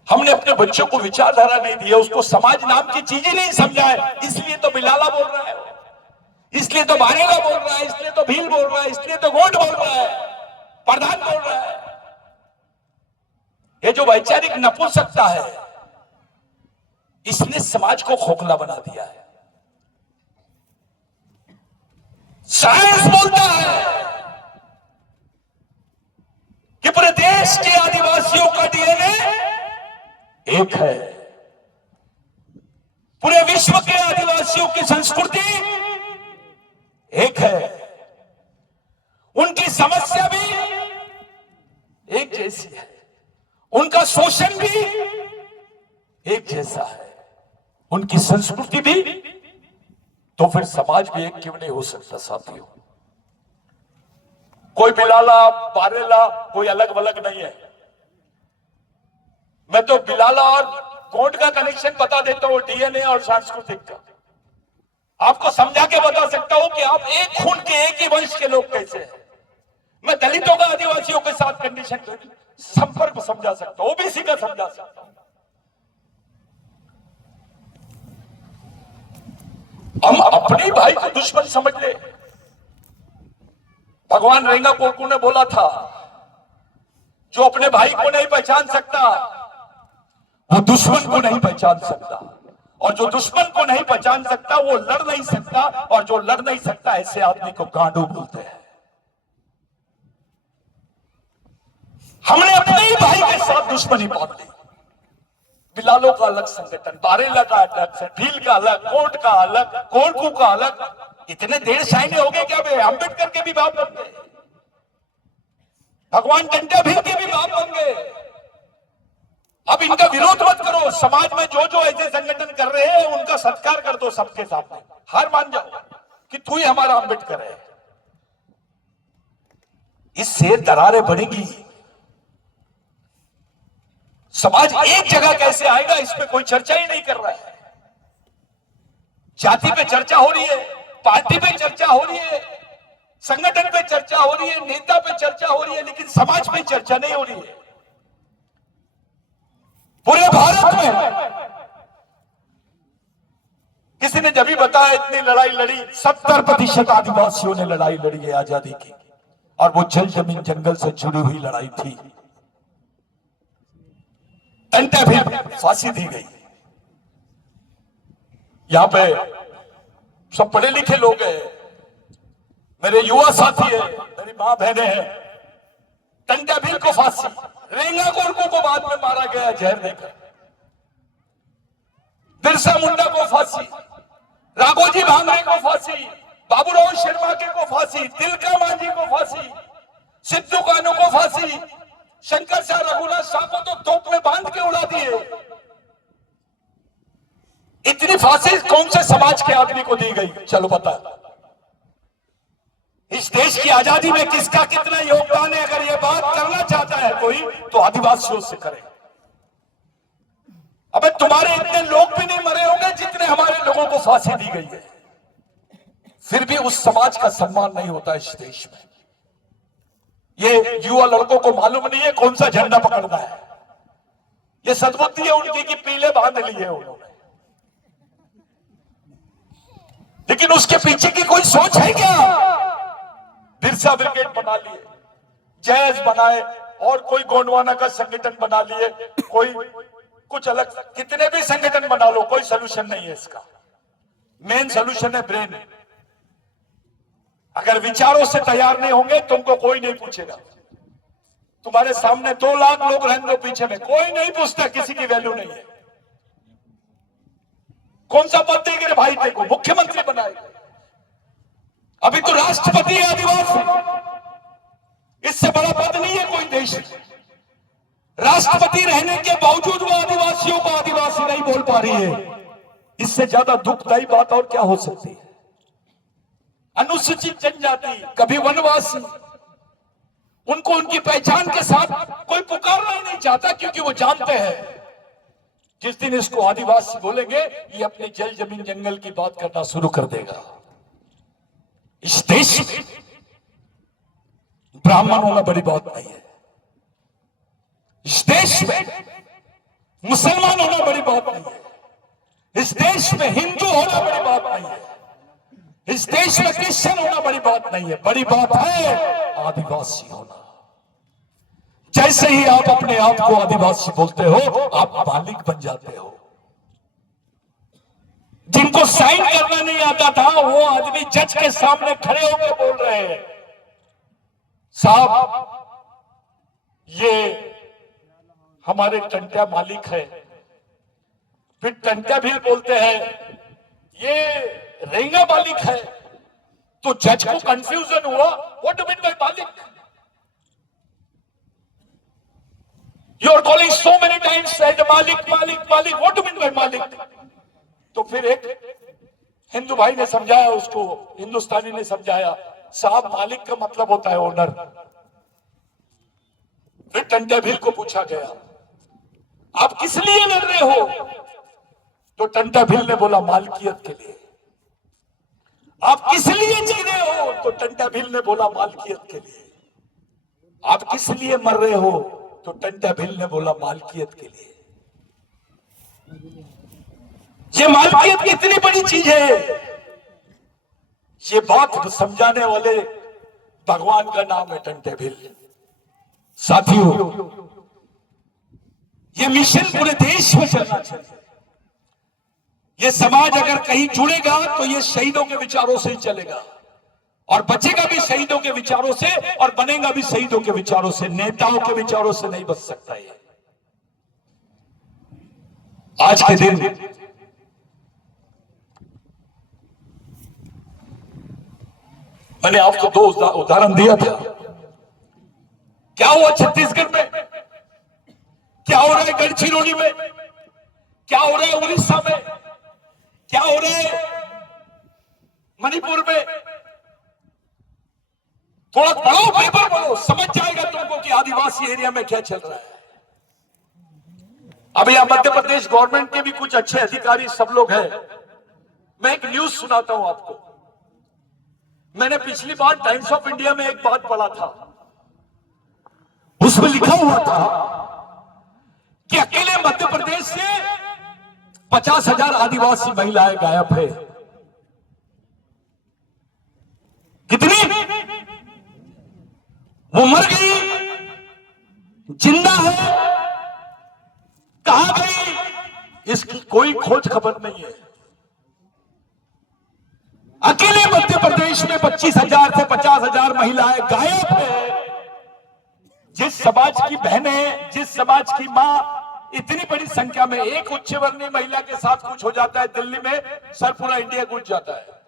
हमने अपने बच्चों को विचारधारा नहीं दी है, उसको समाज नाम की चीज ही नहीं समझाए, इसलिए तो बिलाला बोल रहा है, इसलिए तो बारेला बोल रहा है, इसलिए तो भील बोल रहा है, इसलिए तो गोंड बोल रहा है, प्रधान बोल रहा है। ये जो वैचारिक नपुंसकता है, इसने समाज को खोखला बना दिया है। साइंस बोलता है कि पूरे देश के आदिवासियों का DNA एक है, पूरे विश्व के आदिवासियों की संस्कृति एक है, उनकी समस्या भी एक जैसी है, उनका शोषण भी एक जैसा है, उनकी संस्कृति भी। तो फिर समाज भी एक क्यों नहीं हो सकता साथियों? कोई बिलाला बारेला कोई अलग वलग नहीं है। मैं तो बिलाला और गोंड का कनेक्शन बता देता हूं, DNA और सांस्कृतिक का। आपको समझा के बता सकता हूं कि आप एक खून के एक ही वंश के लोग कैसे हैं। मैं दलितों का आदिवासियों के साथ कंडीशन संपर्क समझा सकता हूं, OBC का समझा सकता हूं। हम अपने भाई को दुश्मन समझ ले। भगवान रेंगा कोरकू ने बोला था, जो अपने भाई को नहीं पहचान सकता वो दुश्मन को नहीं पहचान सकता, और जो दुश्मन को नहीं पहचान सकता वो लड़ नहीं सकता, और जो लड़ नहीं सकता ऐसे आदमी को गांडू बोलते हैं। हमने अपने ही भाई के साथ दुश्मनी बांध ली। बिलालों का अलग संगठन, बारेला का अलग, भील का अलग, कोर्ट का अलग, कोरकू का अलग। इतने देर शाइने हो गए क्या? वे अंबेडकर के भी बाप बन गए, भगवान टंटा भील के भी बाप बन गए। अब इनका विरोध मत करो। समाज में जो जो ऐसे संगठन कर रहे हैं उनका सत्कार कर दो सबके सामने। हार मान जाओ कि तू ही हमारा अंबेडकर है। इससे दरारें बढ़ेंगी। समाज एक जगह कैसे आएगा इस पे कोई चर्चा ही नहीं कर रहा है। जाति पे चर्चा हो रही है, पार्टी पे चर्चा हो रही है, संगठन पे चर्चा हो रही है, नेता पे चर्चा हो रही है, लेकिन समाज पे चर्चा नहीं हो रही है। पूरे भारत में किसी ने जब भी बताया इतनी लड़ाई लड़ी, 70% आदिवासियों ने लड़ाई लड़ी है आजादी की, और वो जल जमीन जंगल से जुड़ी हुई लड़ाई थी। टंटा भी फांसी दी गई। यहां पे सब पढ़े लिखे लोग हैं, मेरे युवा साथी है, मेरी मां बहनें हैं। टंटा भील को फांसी, रेंगा कोरकू को बाद में मारा गया जहर देकर, बिरसा मुंडा को फांसी, राघोजी भांगरे को फांसी, बाबूराव शर्मा को फांसी, तिलका मांझी को फांसी, सिद्धू कानू को फांसी, शंकर शाह रघुनाथ शाह को तो तोप में बांध के उड़ा दिए। इतनी फांसी कौन से समाज के आदमी को दी गई? चलो बता। इस देश की आजादी में किसका कितना योगदान है? अगर ये बात करना चाहता है कोई तो आदिवासियों से करे। अबे तुम्हारे इतने लोग भी नहीं मरे होंगे जितने हमारे लोगों को फांसी दी गई है, फिर भी उस समाज का सम्मान नहीं होता इस देश में। ये युवा लड़कों को मालूम नहीं है कौन सा झंडा पकड़ना है। ये सद्बुद्धि है उनकी कि पीले बांध लिए उन्होंने, लेकिन उसके पीछे की कोई सोच है क्या? बिरसा ब्रिगेड बना लिए, जैज बनाए, और कोई गोंडवाना का संगठन बना लिए, कोई कुछ अलग, कितने भी संगठन बना लो, कोई सोल्यूशन नहीं है इसका। मेन सोल्यूशन है ब्रेन। अगर विचारों से तैयार नहीं होंगे तुमको कोई नहीं पूछेगा। तुम्हारे सामने 2 लाख लोग रहेंगे पीछे में, कोई नहीं पूछता, किसी की वैल्यू नहीं है। कौन सा पद देंगे रे भाई, देखो मुख्यमंत्री बनाएगा, अभी तो राष्ट्रपति है आदिवासी, इससे बड़ा पद नहीं है कोई देश में। राष्ट्रपति रहने के बावजूद वो आदिवासियों को आदिवासी नहीं बोल पा रही है, इससे ज्यादा दुखदायी बात और क्या हो सकती है। अनुसूचित जनजाति, कभी वनवासी, उनको उनकी पहचान के साथ कोई पुकारना ही नहीं चाहता, क्योंकि वो जानते हैं जिस दिन इसको आदिवासी बोलेंगे ये अपने जल जमीन जंगल की बात करना शुरू कर देगा। इस देश में ब्राह्मण होना बड़ी बात नहीं है, इस देश में मुसलमान होना बड़ी बात नहीं है, इस देश में हिंदू होना बड़ी बात नहीं है, इस देश में क्रिश्चियन होना बड़ी बात नहीं है, बड़ी बात है आदिवासी होना। जैसे ही आप अपने आप को आदिवासी बोलते हो, आप मालिक बन जाते हो। जिनको साइन करना नहीं आता था, वो आदमी जज के सामने खड़े होकर बोल रहे हैं, साहब ये हमारे टंट्या मालिक है। फिर टंट्या भी बोलते हैं ये रेंगा मालिक है। तो जज को कंफ्यूजन हुआ, व्हाट डू मीन बाय मालिक? You are calling so many times as मालिक मालिक मालिक, व्हाट डू मीन बाय मालिक? तो फिर एक हिंदू भाई ने समझाया उसको, हिंदुस्तानी ने समझाया, साहब मालिक का मतलब होता है ओनर। फिर टंट्या भील को पूछा गया, आप किस लिए लड़ रहे हो? तो टंट्या भील ने बोला, मालकियत के लिए। आप किस लिए जी रहे हो? तो टंट्या भील ने बोला, मालकियत के लिए। आप किस लिए मर रहे हो? तो टंट्या भील ने बोला, मालकियत के लिए। ये मालकियत कितनी बड़ी चीज है, ये बात समझाने वाले भगवान का नाम है टंट्या भील। साथियों, ये मिशन पूरे देश में चलना चाहिए। ये समाज अगर कहीं जुड़ेगा तो ये शहीदों के विचारों से ही चलेगा, और बचेगा भी शहीदों के विचारों से, और बनेगा भी शहीदों के विचारों से, नेताओं के विचारों से नहीं बच सकता ये। आज के दिन मैंने आपको 2 उदाहरण दिया था। क्या हुआ छत्तीसगढ़ में, क्या हो रहा है गढ़चिरौली में, क्या हो रहा है उड़ीसा में, क्या हो रहा है मणिपुर में। थोड़ा पढ़ो, पेपर पढ़ो, समझ जाएगा तुमको कि आदिवासी एरिया में क्या चल रहा है। अभी यहां मध्य प्रदेश गवर्नमेंट के भी कुछ अच्छे अधिकारी सब लोग हैं। मैं एक न्यूज सुनाता हूं आपको। मैंने पिछली बार टाइम्स ऑफ इंडिया में एक बात पढ़ा था, उसमें लिखा हुआ था कि अकेले मध्य प्रदेश से 50,000 आदिवासी महिलाएं गायब है। कितनी? वो मर गई, जिंदा है, कहां गई, इसकी कोई खोज खबर नहीं है। अकेले मध्य प्रदेश में 25,000 से 50,000 महिलाएं गायब है। जिस समाज की बहनें, जिस समाज की मां, इतनी बड़ी संख्या में एक उच्च वर्णीय महिला के साथ कुछ हो जाता है दिल्ली में, सर पूरा इंडिया गूंज जाता है।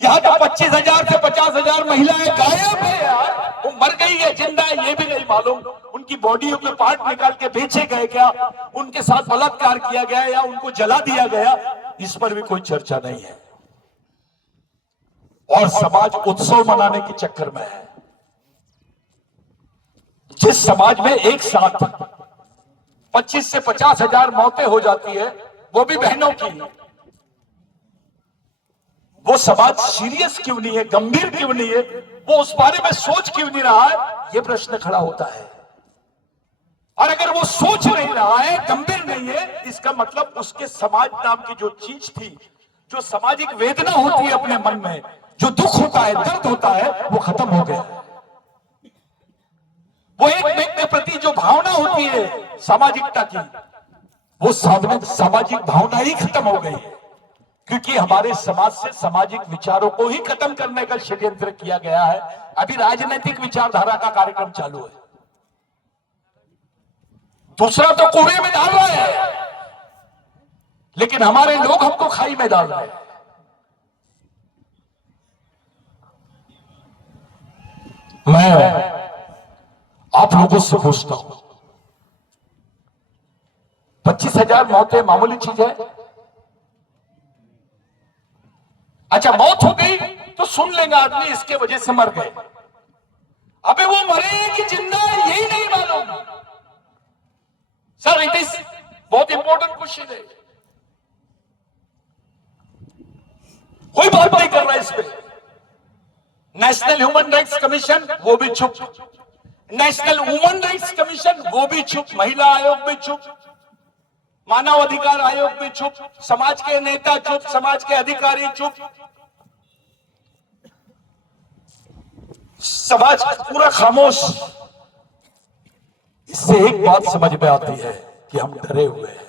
यहां तो 25,000 से 50,000 महिलाएं गायब है यार। वो मर गई है, जिंदा है, ये भी नहीं मालूम। उनकी बॉडियों के पार्ट निकाल के बेचे गए क्या, उनके साथ बलात्कार किया गया या उनको जला दिया गया, इस पर भी कोई चर्चा नहीं है। और समाज उत्सव मनाने के चक्कर में है। जिस समाज में एक साथ 25 से 50,000 मौतें हो जाती है, वो भी बहनों की, वो समाज सीरियस क्यों नहीं है, गंभीर क्यों नहीं है, वो उस बारे में सोच क्यों नहीं रहा है, ये प्रश्न खड़ा होता है। और अगर वो सोच नहीं रहा है, गंभीर नहीं है, इसका मतलब उसके समाज नाम की जो चीज थी, जो सामाजिक वेदना होती है अपने मन में, जो दुख होता है, दर्द होता है, वो खत्म हो गया। वो एक के प्रति जो भावना होती है सामाजिकता की, वो सामाजिक भावना ही खत्म हो गई। क्योंकि हमारे समाज से सामाजिक विचारों को ही खत्म करने का षड्यंत्र किया गया है। अभी राजनीतिक विचारधारा का कार्यक्रम चालू है, दूसरा तो कुएं में डाल रहे हैं, लेकिन हमारे लोग हमको खाई में डाल रहे हैं। मैं आप लोगों से पूछता हूं, 25,000 मौतें मामूली चीज है? अच्छा, मौत हो गई तो सुन लेगा आदमी इसके वजह से मर गए। अबे वो मरे कि जिंदा है यही नहीं मालूम। सर, इट इज बहुत इंपॉर्टेंट क्वेश्चन है, कोई बात नहीं कर रहा है इस पे। नेशनल ह्यूमन राइट्स कमीशन वो भी चुप, नेशनल वुमेन राइट्स कमीशन वो भी चुप, महिला आयोग भी चुप, मानव अधिकार आयोग भी चुप, समाज के नेता चुप, समाज के अधिकारी चुप, समाज पूरा खामोश। इससे एक बात समझ में आती है कि हम डरे हुए हैं।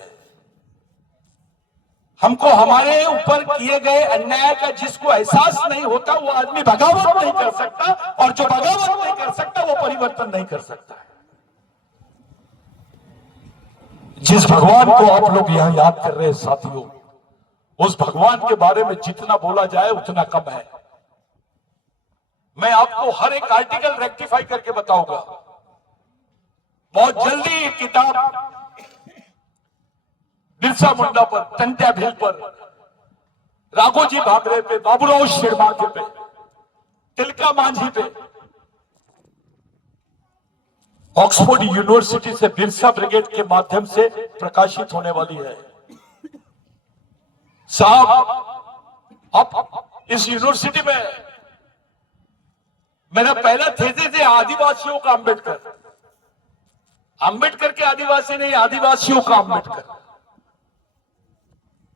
हमको हमारे ऊपर किए गए अन्याय का जिसको एहसास नहीं होता वो आदमी बगावत नहीं कर सकता, और जो बगावत नहीं कर सकता वो परिवर्तन नहीं कर सकता। जिस भगवान को आप लोग यहां याद कर रहे हैं साथियों, उस भगवान के बारे में जितना बोला जाए उतना कम है। मैं आपको हर एक आर्टिकल रेक्टिफाई करके बताऊंगा। बहुत जल्दी किताब बिरसा मुंडा पर, टंट्या भील पर, राघोजी भागरे पे, बाबूराव शेरमाके पे, तिलका मांझी पे, ऑक्सफोर्ड यूनिवर्सिटी से बिरसा ब्रिगेड के माध्यम से प्रकाशित होने वाली है। साहब, अब इस यूनिवर्सिटी में मेरा पहला थीसिस है आदिवासियों का अंबेडकर। अंबेडकर के आदिवासी नहीं, आदिवासियों का अंबेडकर।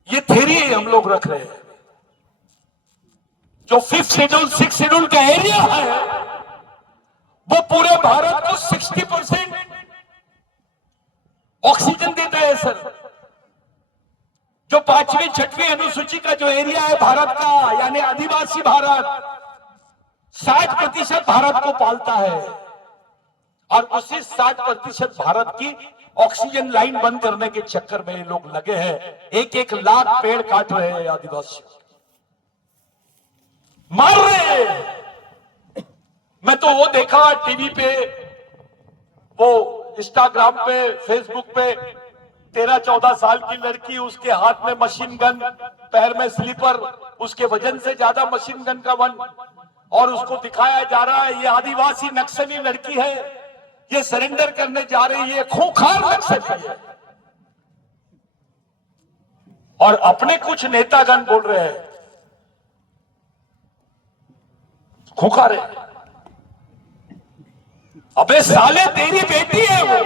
ये थ्योरी हम लोग रख रहे हैं। जो 5th शेड्यूल 6th शेड्यूल का एरिया है वो पूरे भारत को 60% ऑक्सीजन देता है सर। जो 5वीं 6वीं अनुसूची का जो एरिया है भारत का, यानी आदिवासी भारत, 60% भारत को पालता है, और उसी 60% भारत की ऑक्सीजन लाइन बंद करने के चक्कर में ये लोग लगे हैं। 1-1 लाख पेड़ काट रहे हैं आदिवासी, मार रहे हैं। मैं तो वो देखा टीवी पे, वो इंस्टाग्राम पे, फेसबुक पे, 13-14 साल की लड़की, उसके हाथ में मशीन गन, पैर में स्लीपर, उसके वजन से ज्यादा मशीन गन का वन, और उसको दिखाया जा रहा है ये आदिवासी नक्सली लड़की है, ये सरेंडर करने जा रही है, खूंखार नक्सली है। और अपने कुछ नेतागण बोल रहे हैं खूंखार है। अबे साले, तेरी बेटी है वो,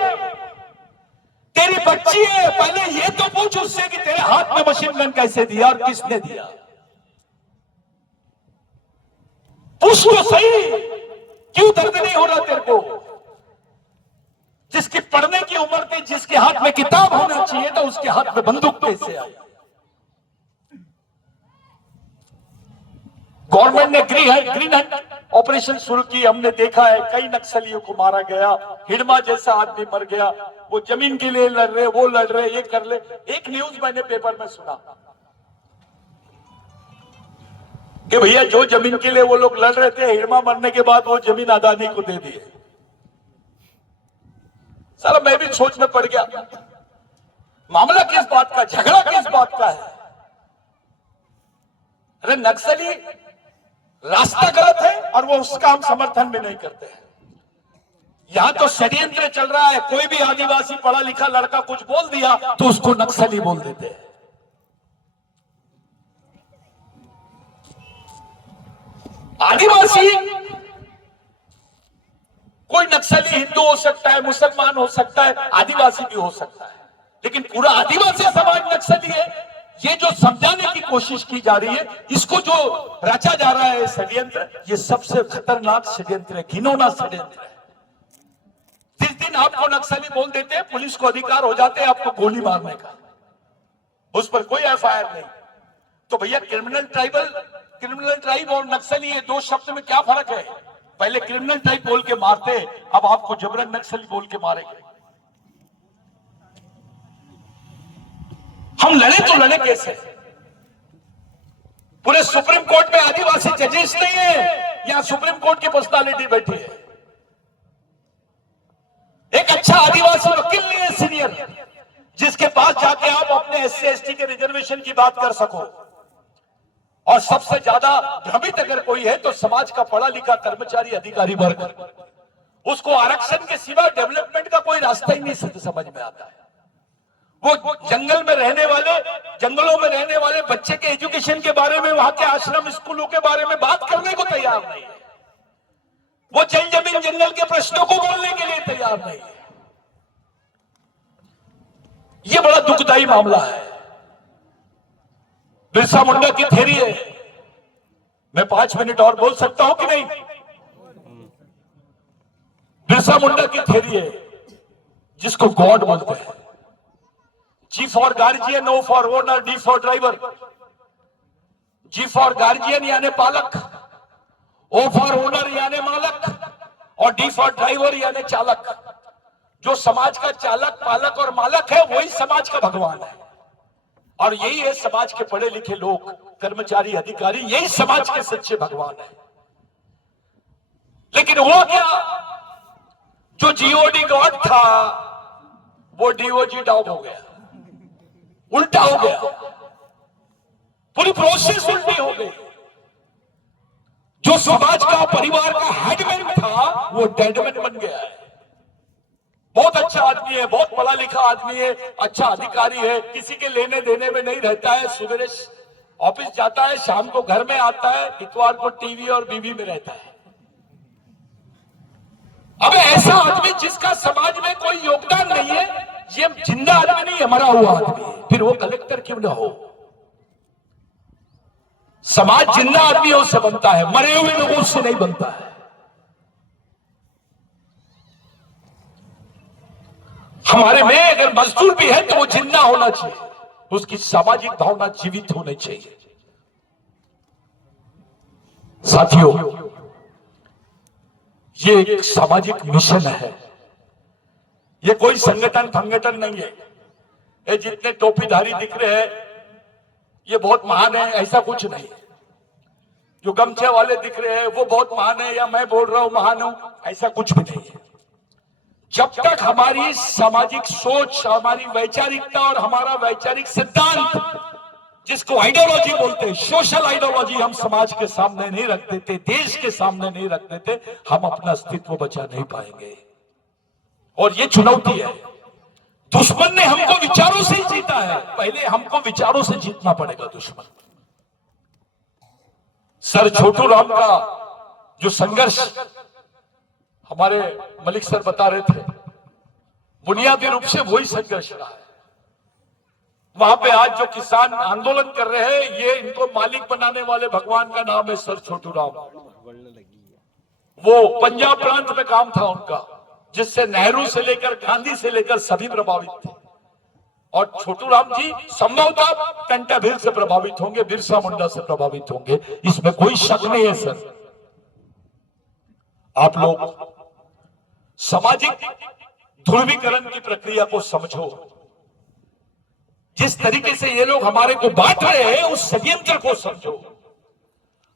तेरी बच्ची है, पहले ये तो पूछ उससे कि तेरे हाथ में मशीन गन कैसे दिया और किसने दिया। पूछ तो सही, क्यों दर्द नहीं हो रहा तेरे को? जिसकी पढ़ने की उम्र थी, जिसके हाथ में किताब होना चाहिए था, उसके हाथ में बंदूक कैसे आई? गवर्नमेंट ने ग्रीन हंट ऑपरेशन शुरू की। हमने देखा है कई नक्सलियों को मारा गया, हिडमा जैसा आदमी मर गया। वो जमीन के लिए लड़ रहे, वो लड़ रहे, ये कर ले। एक न्यूज मैंने पेपर में सुना कि भैया जो जमीन के लिए वो लोग लड़ रहे थे, हिडमा मरने के बाद वो जमीन अदानी को दे दिए। साला मैं भी सोच में पड़ गया, मामला किस बात का, झगड़ा किस बात का है? अरे नक्सली रास्ता गलत है और वो उसका हम समर्थन भी नहीं करते हैं। यहां तो षड्यंत्र चल रहा है। कोई भी आदिवासी पढ़ा लिखा लड़का कुछ बोल दिया तो उसको नक्सली बोल देते हैं। आदिवासी, कोई नक्सली हिंदू हो सकता है, मुसलमान हो सकता है, आदिवासी भी हो सकता है, लेकिन पूरा आदिवासी समाज नक्सली है, ये जो समझाने की कोशिश की जा रही है, इसको जो रचा जा रहा है षड्यंत्र, ये सबसे खतरनाक षड्यंत्र है, घिनौना षड्यंत्र है। जिस दिन आपको नक्सली बोल देते हैं, पुलिस को अधिकार हो जाते हैं आपको गोली मारने का, उस पर कोई एफआईआर नहीं। तो भैया क्रिमिनल ट्राइब और नक्सली, ये दो शब्द में क्या फर्क है? पहले क्रिमिनल ट्राइब बोल के मारते, अब आपको जबरन नक्सली बोल के मारेंगे। हम लड़े तो लड़े कैसे? पूरे सुप्रीम कोर्ट में आदिवासी जजेस नहीं है, यहां सुप्रीम कोर्ट की पर्सनालिटी बैठी है। एक अच्छा आदिवासी वकील नहीं है सीनियर, जिसके पास जाके आप अपने SC ST के रिजर्वेशन की बात कर सको। और सबसे ज्यादा भ्रमित अगर कोई है तो समाज का पढ़ा लिखा कर्मचारी अधिकारी वर्ग, उसको आरक्षण के सिवा डेवलपमेंट का कोई रास्ता ही नहीं समझ में आता है। वो जंगलों में रहने वाले बच्चे के एजुकेशन के बारे में, वहां के आश्रम स्कूलों के बारे में बात करने को तैयार नहीं है। वो जल जमीन जंगल के प्रश्नों को बोलने के लिए तैयार नहीं है। ये बड़ा दुखदाई मामला है। बिरसा मुंडा की थ्योरी है। मैं 5 मिनट और बोल सकता हूं कि नहीं? बिरसा मुंडा की थ्योरी है, जिसको गॉड बोलते हैं। G for guardian, O for owner, D for driver. G for guardian यानी पालक, O फॉर ओनर यानी मालक, और D फॉर ड्राइवर यानी चालक। जो समाज का चालक, पालक और मालक है, वही समाज का भगवान है। और यही है समाज के पढ़े लिखे लोग, कर्मचारी अधिकारी, यही समाज के सच्चे भगवान है। लेकिन हुआ क्या? जो GOD गॉड था वो DOG डॉग हो गया, उल्टा हो गया। पूरी प्रोसेस उल्टी हो गई। जो समाज का, परिवार का हेडमैन था, वो डेडमैन बन गया है। बहुत अच्छा आदमी है, बहुत पढ़ा लिखा आदमी है, अच्छा अधिकारी है, किसी के लेने देने में नहीं रहता है। सवेरे ऑफिस जाता है, शाम को घर में आता है, इतवार को टीवी और बीवी में रहता है। अब ऐसा आदमी जिसका समाज में कोई योगदान नहीं है, ये जिंदा आदमी नहीं है, मरा हुआ आदमी है। फिर वो कलेक्टर क्यों ना हो? समाज जिंदा आदमियों से बनता है, मरे हुए लोगों से नहीं बनता है। हमारे में अगर मजदूर भी है तो वो जिंदा होना चाहिए, उसकी सामाजिक भावना जीवित होनी चाहिए। साथियों, ये एक सामाजिक मिशन है, ये कोई संगठन नहीं है। ये जितने टोपीधारी दिख रहे हैं ये बहुत महान है, ऐसा कुछ नहीं है। जो गमछे वाले दिख रहे हैं वो बहुत महान है, या मैं बोल रहा हूं महान हूं, ऐसा कुछ भी नहीं है। जब तक हमारी सामाजिक सोच, हमारी वैचारिकता और हमारा वैचारिक सिद्धांत, जिसको आइडियोलॉजी बोलते हैं, सोशल आइडियोलॉजी, हम समाज के सामने नहीं रख देते, देश के सामने नहीं रख देते, हम अपना अस्तित्व बचा नहीं पाएंगे। और ये चुनौती है। दुश्मन ने हमको विचारों से ही जीता है, पहले हमको विचारों से जीतना पड़ेगा दुश्मन। सर छोटू राम का जो संघर्ष हमारे मलिक सर बता रहे थे, बुनियादी रूप से वही संघर्ष रहा है। वहां पे आज जो किसान आंदोलन कर रहे हैं, ये इनको मालिक बनाने वाले भगवान का नाम है सर छोटू राम। वो पंजाब प्रांत में काम था उनका, जिससे नेहरू से लेकर गांधी से लेकर सभी प्रभावित थे। और छोटू राम जी संभवतः टंटा भील से प्रभावित होंगे, बिरसा मुंडा से प्रभावित होंगे, इसमें कोई शक नहीं है। सर, आप लोग सामाजिक ध्रुवीकरण की प्रक्रिया को समझो। जिस तरीके से ये लोग हमारे को बांट रहे हैं, उस षड्यंत्र को समझो।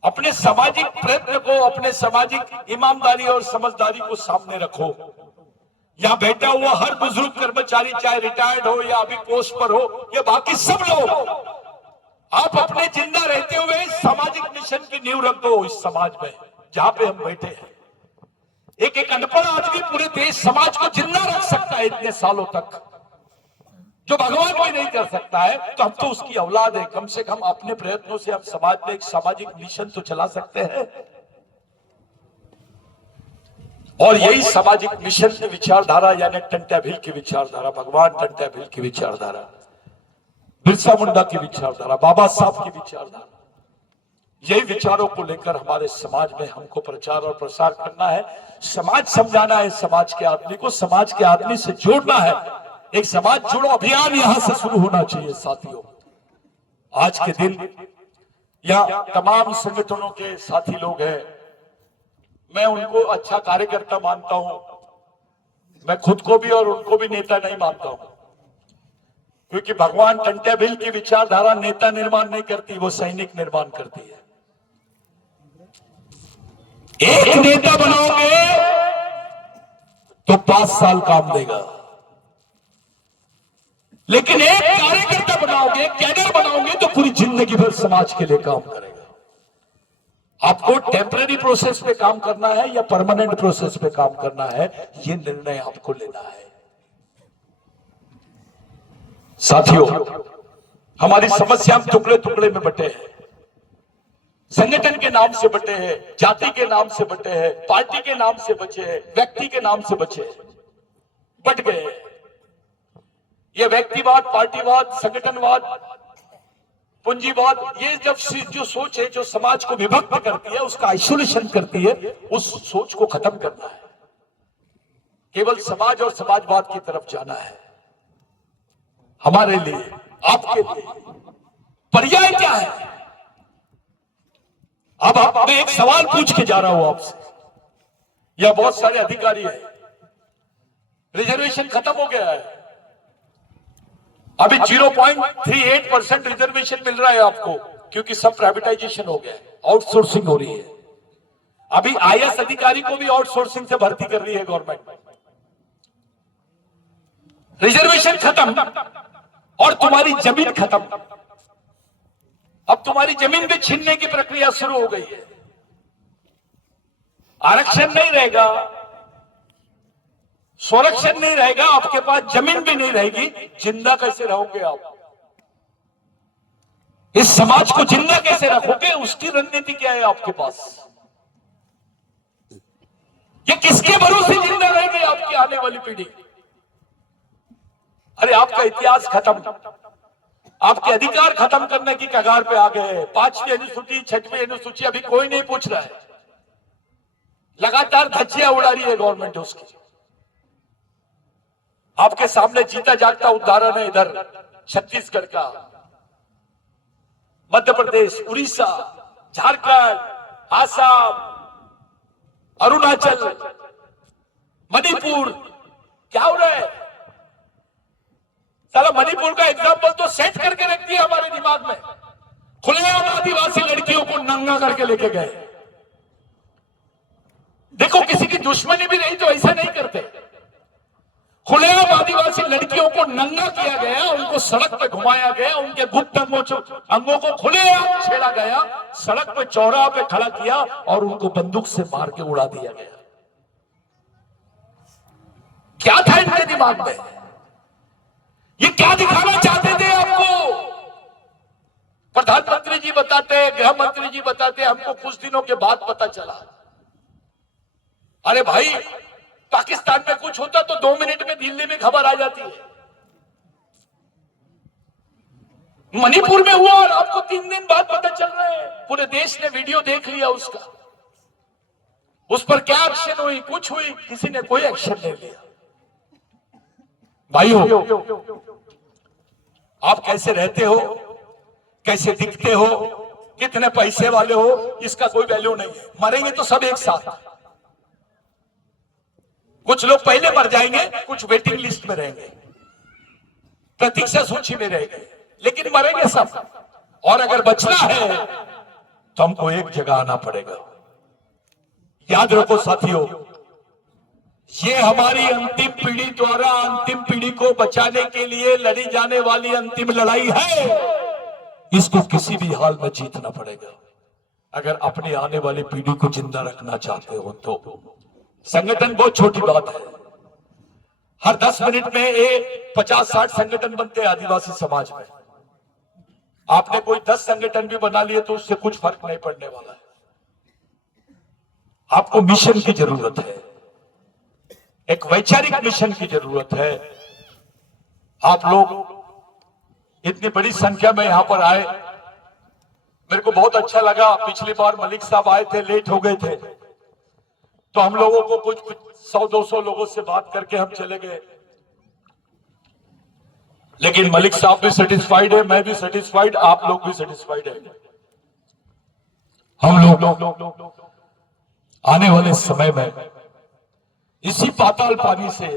अपने सामाजिक प्रयत्न को, अपने सामाजिक ईमानदारी और समझदारी को सामने रखो। यहां बैठा हुआ हर बुजुर्ग कर्मचारी, चाहे रिटायर्ड हो या अभी पोस्ट पर हो, या बाकी सब लोग, आप अपने जिंदा रहते हुए सामाजिक मिशन की नींव रख दो इस समाज में जहां पे हम बैठे हैं। एक अनपढ़ आदमी पूरे देश समाज को जिंदा रख सकता है इतने सालों तक, जो भगवान भी नहीं कर सकता है, तो हम तो उसकी औलाद है। कम से कम अपने प्रयत्नों से हम समाज में एक सामाजिक मिशन तो चला सकते हैं। और यही सामाजिक मिशन की विचारधारा, यानी टंटा भील की विचारधारा, भगवान टंटा भील की विचारधारा, बिरसा मुंडा की विचारधारा, बाबा साहब की विचारधारा, यही विचारों को लेकर हमारे समाज में हमको प्रचार और प्रसार करना है। समाज समझाना है, समाज के आदमी को समाज के आदमी से जोड़ना है। एक समाज जोड़ो अभियान यहां से शुरू होना चाहिए। साथियों, आज के दिन या तमाम संगठनों के साथी लोग हैं, मैं उनको अच्छा कार्यकर्ता मानता हूं। मैं खुद को भी और उनको भी नेता नहीं मानता हूं, क्योंकि भगवान टंट्याभिल की विचारधारा नेता निर्माण नहीं करती, वो सैनिक निर्माण करती है। एक नेता बनाओगे तो 5 साल काम देगा, लेकिन एक कार्यकर्ता बनाओगे, कैडर बनाओगे तो पूरी जिंदगी भर समाज के लिए काम करेगा। आपको टेम्पररी प्रोसेस पे काम करना है या परमानेंट प्रोसेस पे काम करना है, ये निर्णय आपको लेना है। साथियों, हमारी समस्या हम टुकड़े टुकड़े में बटे हैं, संगठन के नाम से बटे हैं, जाति के नाम से बटे हैं, पार्टी के नाम से बचे हैं, व्यक्ति के नाम से बचे हैं, बट गए हैं। ये व्यक्तिवाद, पार्टीवाद, संगठनवाद, पूंजीवाद, ये जब जो सोच है जो समाज को विभक्त करती है, उसका आइसोलेशन करती है, उस सोच को खत्म करना है। केवल समाज और समाजवाद की तरफ जाना है। हमारे लिए, आपके लिए पर्याय क्या है? अब मैं एक सवाल पूछ के जा रहा हूं आपसे, या बहुत सारे अधिकारी हैं, रिजर्वेशन खत्म हो गया है, अभी 0.38% रिजर्वेशन मिल रहा है आपको, क्योंकि सब प्राइवेटाइजेशन हो गया है, आउटसोर्सिंग हो रही है। अभी आईएएस अधिकारी को भी आउटसोर्सिंग से भर्ती कर रही है गवर्नमेंट। रिजर्वेशन खत्म और तुम्हारी जमीन खत्म। अब तुम्हारी जमीन भी छीनने की प्रक्रिया शुरू हो गई है। आरक्षण नहीं रहेगा, संरक्षण नहीं रहेगा, आपके पास जमीन भी नहीं रहेगी, जिंदा कैसे रहोगे आप? इस समाज को जिंदा कैसे रखोगे, उसकी रणनीति क्या है आपके पास? ये किसके भरोसे जिंदा रहेगी आपकी आने वाली पीढ़ी? अरे आपका इतिहास खत्म, आपके अधिकार खत्म करने की कगार पे आ गए हैं। 5वीं अनुसूची, 6वीं अनुसूची अभी कोई नहीं पूछ रहा है, लगातार धज्जियां उड़ा रही है गवर्नमेंट उसकी। आपके सामने जीता जागता उदाहरण है इधर छत्तीसगढ़ का, मध्य प्रदेश, उड़ीसा, झारखंड, आसाम, अरुणाचल, मणिपुर। क्या हो रहा है? साला मणिपुर का एग्जाम्पल तो सेट करके रख दिया हमारे दिमाग में। खुलेआम आदिवासी लड़कियों को नंगा करके लेके गए। देखो, किसी की दुश्मनी भी नहीं तो ऐसा नहीं करते। खुलेआम आदिवासी लड़कियों को नंगा किया गया, उनको सड़क पे घुमाया गया, उनके गुप्त अंगों को खुलेआम छेड़ा गया, सड़क पे चौराहा पे खड़ा किया और उनको बंदूक से मार के उड़ा दिया गया। क्या था इनके दिमाग में? ये क्या दिखाना चाहते थे आपको? प्रधानमंत्री जी बताते, गृह मंत्री जी बताते, हमको कुछ दिनों के बाद पता चला। अरे भाई, पाकिस्तान में कुछ होता तो 2 मिनट में दिल्ली में खबर आ जाती है। मणिपुर में हुआ और आपको 3 दिन बाद पता चल रहा है। पूरे देश ने वीडियो देख लिया उसका, उस पर क्या एक्शन हुई, कुछ हुई, किसी ने कोई एक्शन नहीं लिया। भाइयों, आप कैसे रहते हो, कैसे दिखते हो, कितने पैसे वाले हो, इसका कोई वैल्यू नहीं है। मरेंगे तो सब एक साथ। कुछ लोग पहले मर जाएंगे, कुछ वेटिंग लिस्ट में रहेंगे, प्रतीक्षा सूची में रहेंगे, लेकिन मरेंगे सब। और अगर बचना है तो हमको एक जगह आना पड़ेगा। याद रखो साथियों, ये हमारी अंतिम पीढ़ी द्वारा अंतिम पीढ़ी को बचाने के लिए लड़ी जाने वाली अंतिम लड़ाई है। इसको किसी भी हाल में जीतना पड़ेगा अगर अपनी आने वाली पीढ़ी को जिंदा रखना चाहते हो तो। संगठन बहुत छोटी बात है। हर 10 मिनट में 50-60 संगठन बनते हैं आदिवासी समाज में। आपने कोई 10 संगठन भी बना लिए तो उससे कुछ फर्क नहीं पड़ने वाला है। आपको मिशन की जरूरत है, एक वैचारिक मिशन की जरूरत है। आप लोग इतनी बड़ी संख्या में यहां पर आए, मेरे को बहुत अच्छा लगा। पिछली बार मलिक साहब आए थे, लेट हो गए थे, तो हम लोगों को कुछ 100-200 लोगों से बात करके हम चले गए। लेकिन मलिक साहब भी सेटिस्फाइड है, मैं भी सेटिस्फाइड, आप लोग भी सेटिस्फाइड है। हम लोग आने वाले समय में इसी पाताल पानी से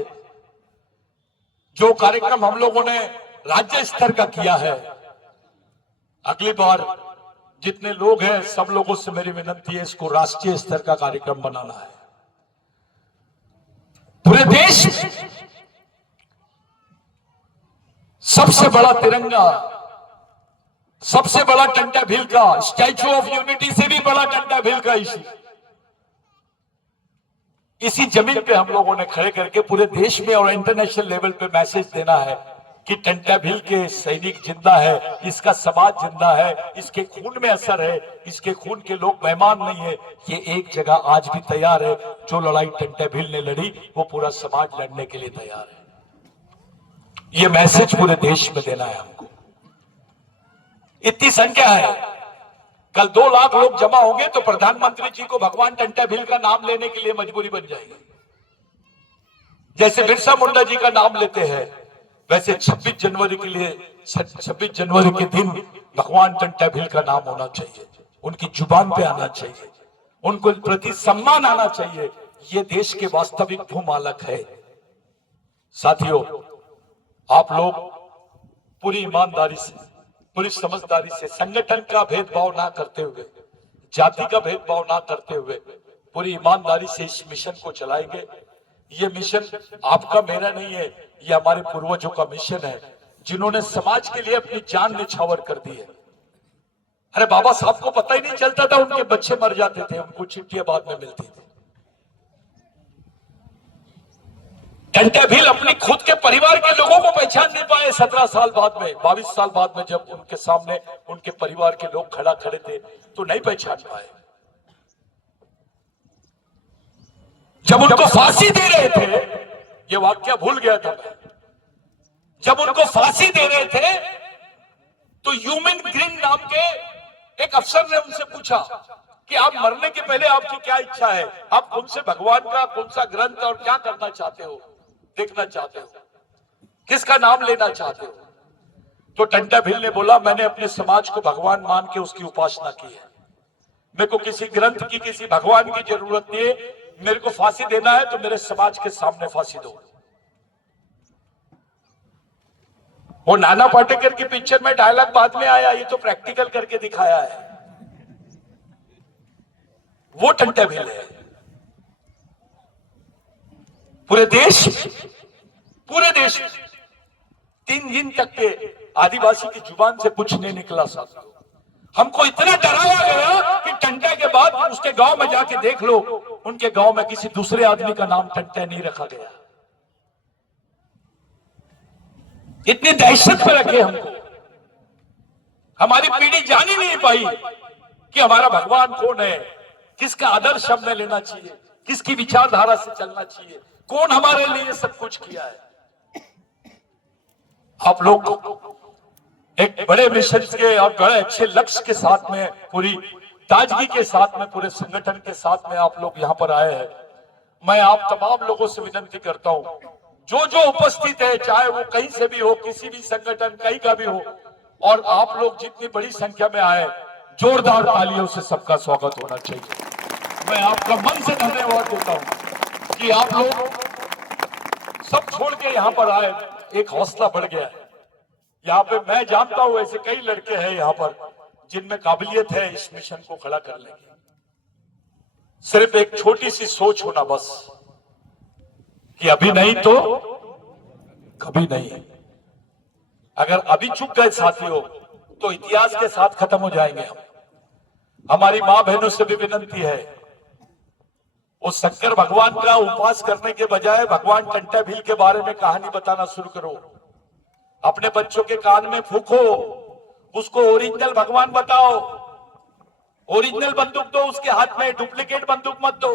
जो कार्यक्रम हम लोगों ने राज्य स्तर का किया है, अगली बार जितने लोग हैं सब लोगों से मेरी विनती है इसको राष्ट्रीय स्तर का कार्यक्रम बनाना है। पूरे देश में सबसे बड़ा तिरंगा, सबसे बड़ा टंटा भील का स्टैच्यू ऑफ यूनिटी से भी बड़ा टंटा भील का इसी जमीन पे हम लोगों ने खड़े करके पूरे देश में और इंटरनेशनल लेवल पे मैसेज देना है कि टंटा भील के सैनिक जिंदा है, इसका समाज जिंदा है, इसके खून में असर है, इसके खून के लोग मेहमान नहीं है, ये एक जगह आज भी तैयार है। जो लड़ाई टंटा भील ने लड़ी वो पूरा समाज लड़ने के लिए तैयार है। ये मैसेज पूरे देश में देना है हमको। इतनी संख्या है, कल 2 लाख लोग जमा होंगे तो प्रधानमंत्री जी को भगवान टंटा भील का नाम लेने के लिए मजबूरी बन जाएगी। जैसे बिरसा मुंडा जी का नाम लेते हैं वैसे 26 जनवरी के लिए 26 जनवरी के दिन भगवान टंटा भील का नाम होना चाहिए, उनकी जुबान पे आना चाहिए, उनको प्रति सम्मान आना चाहिए। ये देश के वास्तविक भूमालक है। साथियों, आप लोग पूरी ईमानदारी से, पूरी समझदारी से, संगठन का भेदभाव ना करते हुए, जाति का भेदभाव ना करते हुए पूरी ईमानदारी से इस मिशन को चलाएंगे। ये मिशन आपका मेरा नहीं है, ये हमारे पूर्वजों का मिशन है जिन्होंने समाज के लिए अपनी जान निछावर कर दी है। अरे बाबा साहब को पता ही नहीं चलता था, उनके बच्चे मर जाते थे, उनको चिट्ठियां बाद में मिलती थी। टंटा भील अपनी खुद के परिवार के लोगों को पहचान नहीं पाए। 17 साल बाद में, 22 साल बाद में जब उनके सामने उनके परिवार के लोग खड़े थे तो नहीं पहचान पाए। जब उनको फांसी दे रहे थे, ये वाक्य भूल गया था मैं, जब उनको फांसी दे रहे थे तो ह्यूमन ग्रीन नाम के एक अफसर ने उनसे पूछा कि आप मरने के पहले आपकी क्या इच्छा है, आप कौन से भगवान का कौन सा ग्रंथ और क्या करना चाहते हो, देखना चाहते हो, किसका नाम लेना चाहते हो? तो टंटा भील ने बोला, मैंने अपने समाज को भगवान मान के उसकी उपासना की है, मेरे को किसी ग्रंथ की, किसी भगवान की जरूरत नहीं है। मेरे को फांसी देना है तो मेरे समाज के सामने फांसी दो। वो नाना पाटेकर की पिक्चर में डायलॉग बाद में आया, ये तो प्रैक्टिकल करके दिखाया है। वो टंटा भील है। पूरे देश 3 दिन तक के आदिवासी की जुबान से कुछ नहीं निकला। साथियों, हमको इतना डराया गया कि टंटा के बाद उसके गांव में जाके देख लो, उनके गांव में किसी दूसरे आदमी का नाम टंटा नहीं रखा गया। इतनी दहशत में रखे हमको, हमारी पीढ़ी जान ही नहीं पाई कि हमारा भगवान कौन है, किसका आदर्श हमने लेना चाहिए, किसकी विचारधारा से चलना चाहिए, कौन हमारे लिए सब कुछ किया है। आप लोग एक बड़े मिशन के और बड़े अच्छे लक्ष्य के साथ में, पूरी ताजगी के साथ में, पूरे संगठन के साथ में आप लोग यहां पर आए हैं। मैं आप तमाम लोगों से विनती करता हूं, जो उपस्थित है, चाहे वो कहीं से भी हो, किसी भी संगठन कहीं का भी हो, और आप लोग जितनी बड़ी संख्या में आए, जोरदार तालियों से सबका स्वागत होना चाहिए। मैं आपका मन से धन्यवाद देता हूं कि आप लोग सब छोड़ के यहां पर आए। एक हौसला बढ़ गया है यहाँ पे। मैं जानता हूं ऐसे कई लड़के हैं यहाँ पर जिनमें काबिलियत है इस मिशन को खड़ा करने की। सिर्फ एक छोटी सी सोच होना बस, कि अभी नहीं तो कभी नहीं। अगर अभी चुक गए साथियों तो इतिहास के साथ खत्म हो जाएंगे हम। हमारी मां बहनों से भी विनती है, उस शंकर भगवान का उपवास करने के बजाय भगवान टंटा भील के बारे में कहानी बताना शुरू करो। अपने बच्चों के कान में फूंको, उसको ओरिजिनल भगवान बताओ। ओरिजिनल बंदूक दो उसके हाथ में, डुप्लीकेट बंदूक मत दो।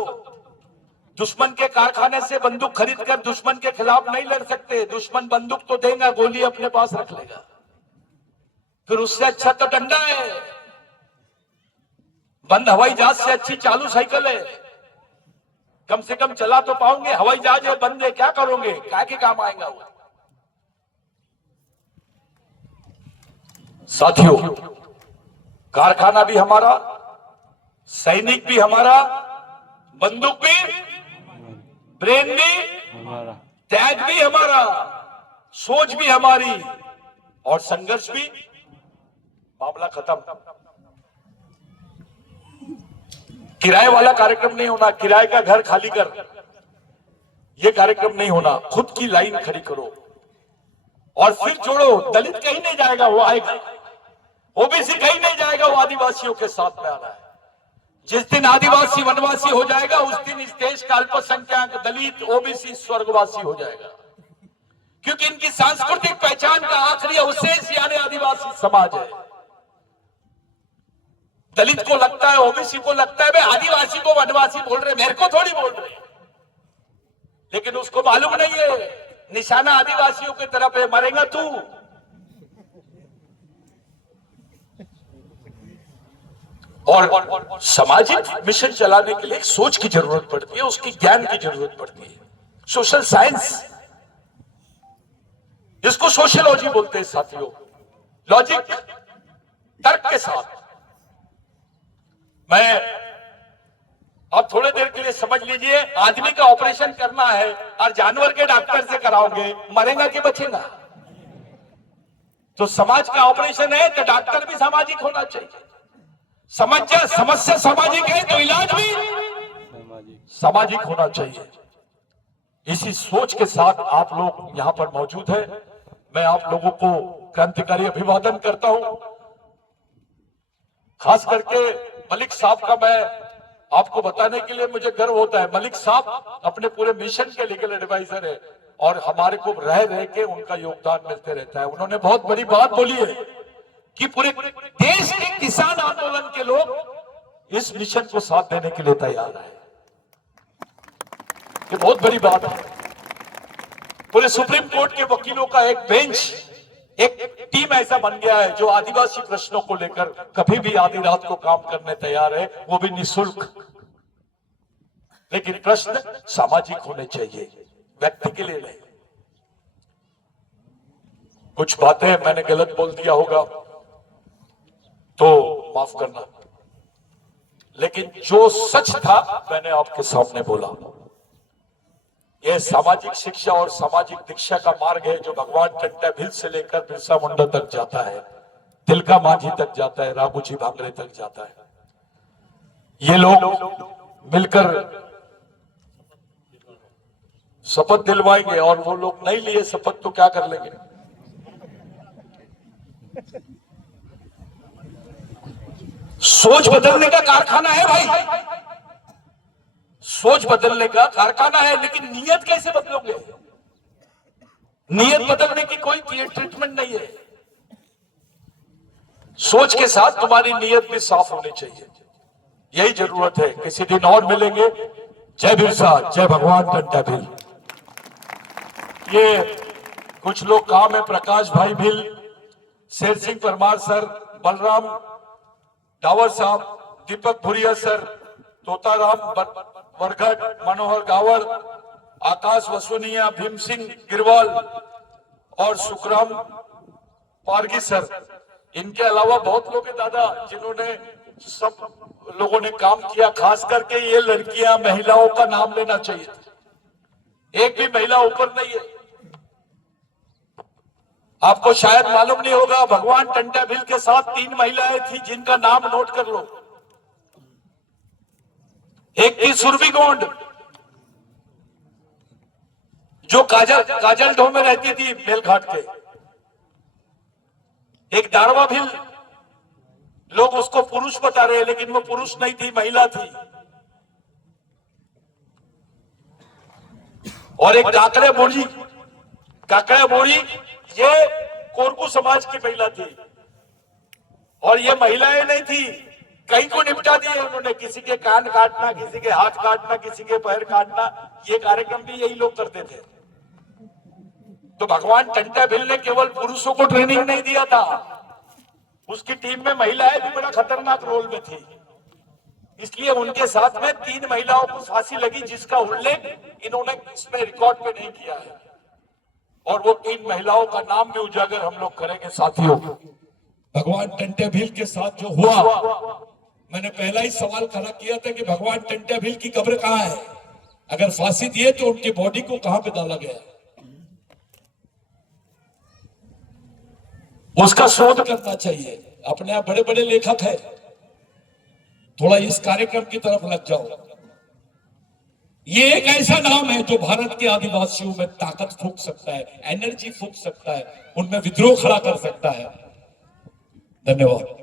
दुश्मन के कारखाने से बंदूक खरीद कर दुश्मन के खिलाफ नहीं लड़ सकते। दुश्मन बंदूक तो देगा, गोली अपने पास रख लेगा। फिर उससे अच्छा तो डंडा है। बंद हवाई जहाज से अच्छी चालू साइकिल है। कम से कम चला तो पाओगे। हवाई जहाज है, बंद है, क्या करोगे? क्या के काम आएगा वो? साथियों, कारखाना भी हमारा, सैनिक भी हमारा, बंदूक भी, ब्रेन भी, त्याग भी हमारा, सोच भी हमारी और संघर्ष भी। मामला खत्म। किराए वाला कार्यक्रम नहीं होना, किराए का घर खाली कर, यह कार्यक्रम नहीं होना। खुद की लाइन खड़ी करो और फिर जोड़ो। दलित कहीं नहीं जाएगा, वो आएगा। ओबीसी कहीं नहीं जाएगा, वो आदिवासियों के साथ में आ रहा है। जिस दिन आदिवासी वनवासी हो जाएगा, उस दिन इस देश का अल्पसंख्यक दलित ओबीसी स्वर्गवासी हो जाएगा। क्योंकि इनकी सांस्कृतिक पहचान का आखिरी अवशेष यानी आदिवासी समाज है। दलित को लगता है, ओबीसी को लगता है, भाई आदिवासी को वनवासी बोल रहे, मेरे को थोड़ी बोल रहे। लेकिन उसको मालूम नहीं है निशाना आदिवासियों की तरफ है, मरेगा तू। और सामाजिक मिशन चलाने के लिए एक सोच की जरूरत पड़ती है, उसकी ज्ञान की जरूरत पड़ती है। सोशल साइंस, जिसको सोशियोलॉजी बोलते हैं साथियों, लॉजिक, तर्क के साथ। मैं अब थोड़ी देर के लिए समझ लीजिए, आदमी का ऑपरेशन करना है और जानवर के डॉक्टर से कराओगे, मरेगा कि बचेगा? तो समाज का ऑपरेशन है तो डॉक्टर भी सामाजिक होना चाहिए। समस्या सामाजिक है तो इलाज भी सामाजिक होना चाहिए। इसी सोच के साथ आप लोग यहां पर मौजूद हैं। मैं आप लोगों को क्रांतिकारी अभिवादन करता हूं। खास करके मलिक साहब का मैं आपको बताने के लिए मुझे गर्व होता है। मलिक साहब अपने पूरे मिशन के लीगल एडवाइजर है और हमारे को रह के उनका योगदान मिलते रहता है। उन्होंने बहुत बड़ी बात बोली है कि पूरे देश के किसान आंदोलन के लोग इस मिशन को साथ देने के लिए तैयार है। ये बहुत बड़ी बात है। पूरे सुप्रीम कोर्ट के वकीलों का एक बेंच, एक टीम ऐसा बन गया है जो आदिवासी प्रश्नों को लेकर कभी भी आधी रात को काम करने तैयार है, वो भी निःशुल्क। लेकिन प्रश्न सामाजिक होने चाहिए, व्यक्ति के लिए नहीं। कुछ बातें मैंने गलत बोल दिया होगा तो माफ करना, लेकिन जो सच था मैंने आपके सामने बोला। यह सामाजिक शिक्षा और सामाजिक दीक्षा का मार्ग है जो भगवान टंटा भील से लेकर बिरसा मुंडा तक जाता है, तिलका मांझी तक जाता है, राघुजी भांगरे तक जाता है। ये लोग मिलकर शपथ दिलवाएंगे और वो लोग नहीं लिए शपथ तो क्या कर लेंगे? सोच बदलने का कारखाना है भाई, सोच बदलने का कारखाना है। लेकिन नियत कैसे बदलोगे? नियत बदलने की कोई ट्रीटमेंट नहीं है। सोच के साथ तुम्हारी नियत भी साफ होनी चाहिए, यही जरूरत है। किसी दिन और मिलेंगे। जय बिरसा, जय भगवान टंटा भील। ये कुछ लोग काम है, प्रकाश भाई भील, शेर सिंह परमार सर, बलराम डावर साहब, दीपक भुरिया सर, तोताराम बरगढ़, मनोहर गावड़, आकाश वसुनिया, भीम सिंह गिरवाल और सुखराम पारगी सर। इनके अलावा बहुत लोग हैं दादा जिन्होंने, सब लोगों ने काम किया। खास करके ये लड़कियां, महिलाओं का नाम लेना चाहिए। एक भी महिला ऊपर नहीं है। आपको शायद मालूम नहीं होगा, भगवान टंटा भील के साथ 3 महिलाएं थी जिनका नाम नोट कर लो। एक थी सुरभि गोंड जो काजल ढो में रहती थी मेलघाट के। एक दारवा भील, लोग उसको पुरुष बता रहे हैं लेकिन वो पुरुष नहीं थी, महिला थी। और एक काकड़े बोरी, ये कोरकू समाज की महिला थी। और ये महिलाएं नहीं थी, कई को निपटा दिए उन्होंने। किसी के कान काटना, किसी के हाथ काटना, किसी के पैर काटना, ये कार्यक्रम भी यही लोग करते थे। तो भगवान टंटा भील ने केवल पुरुषों को ट्रेनिंग नहीं दिया था, उसकी टीम में महिलाएं भी बड़ा खतरनाक रोल में थी। इसलिए उनके साथ में 3 महिलाओं को फांसी लगी, जिसका उल्लेख इन्होंने इसमें रिकॉर्ड पे नहीं किया है। और वो 3 महिलाओं का नाम भी उजागर हम लोग करेंगे साथियों। भगवान टंटे भील के साथ जो हुआ, मैंने पहला ही सवाल खड़ा किया था कि भगवान टंट्या भील की कब्र कहां है, अगर फांसी दिए तो उनकी बॉडी को कहां पे डाला गया, उसका शोध करना चाहिए। अपने आप बड़े बड़े लेखक है, थोड़ा इस कार्यक्रम की तरफ लग जाओ। ये एक ऐसा नाम है जो भारत के आदिवासियों में ताकत फूंक सकता है, एनर्जी फूंक सकता है, उनमें विद्रोह खड़ा कर सकता है। धन्यवाद।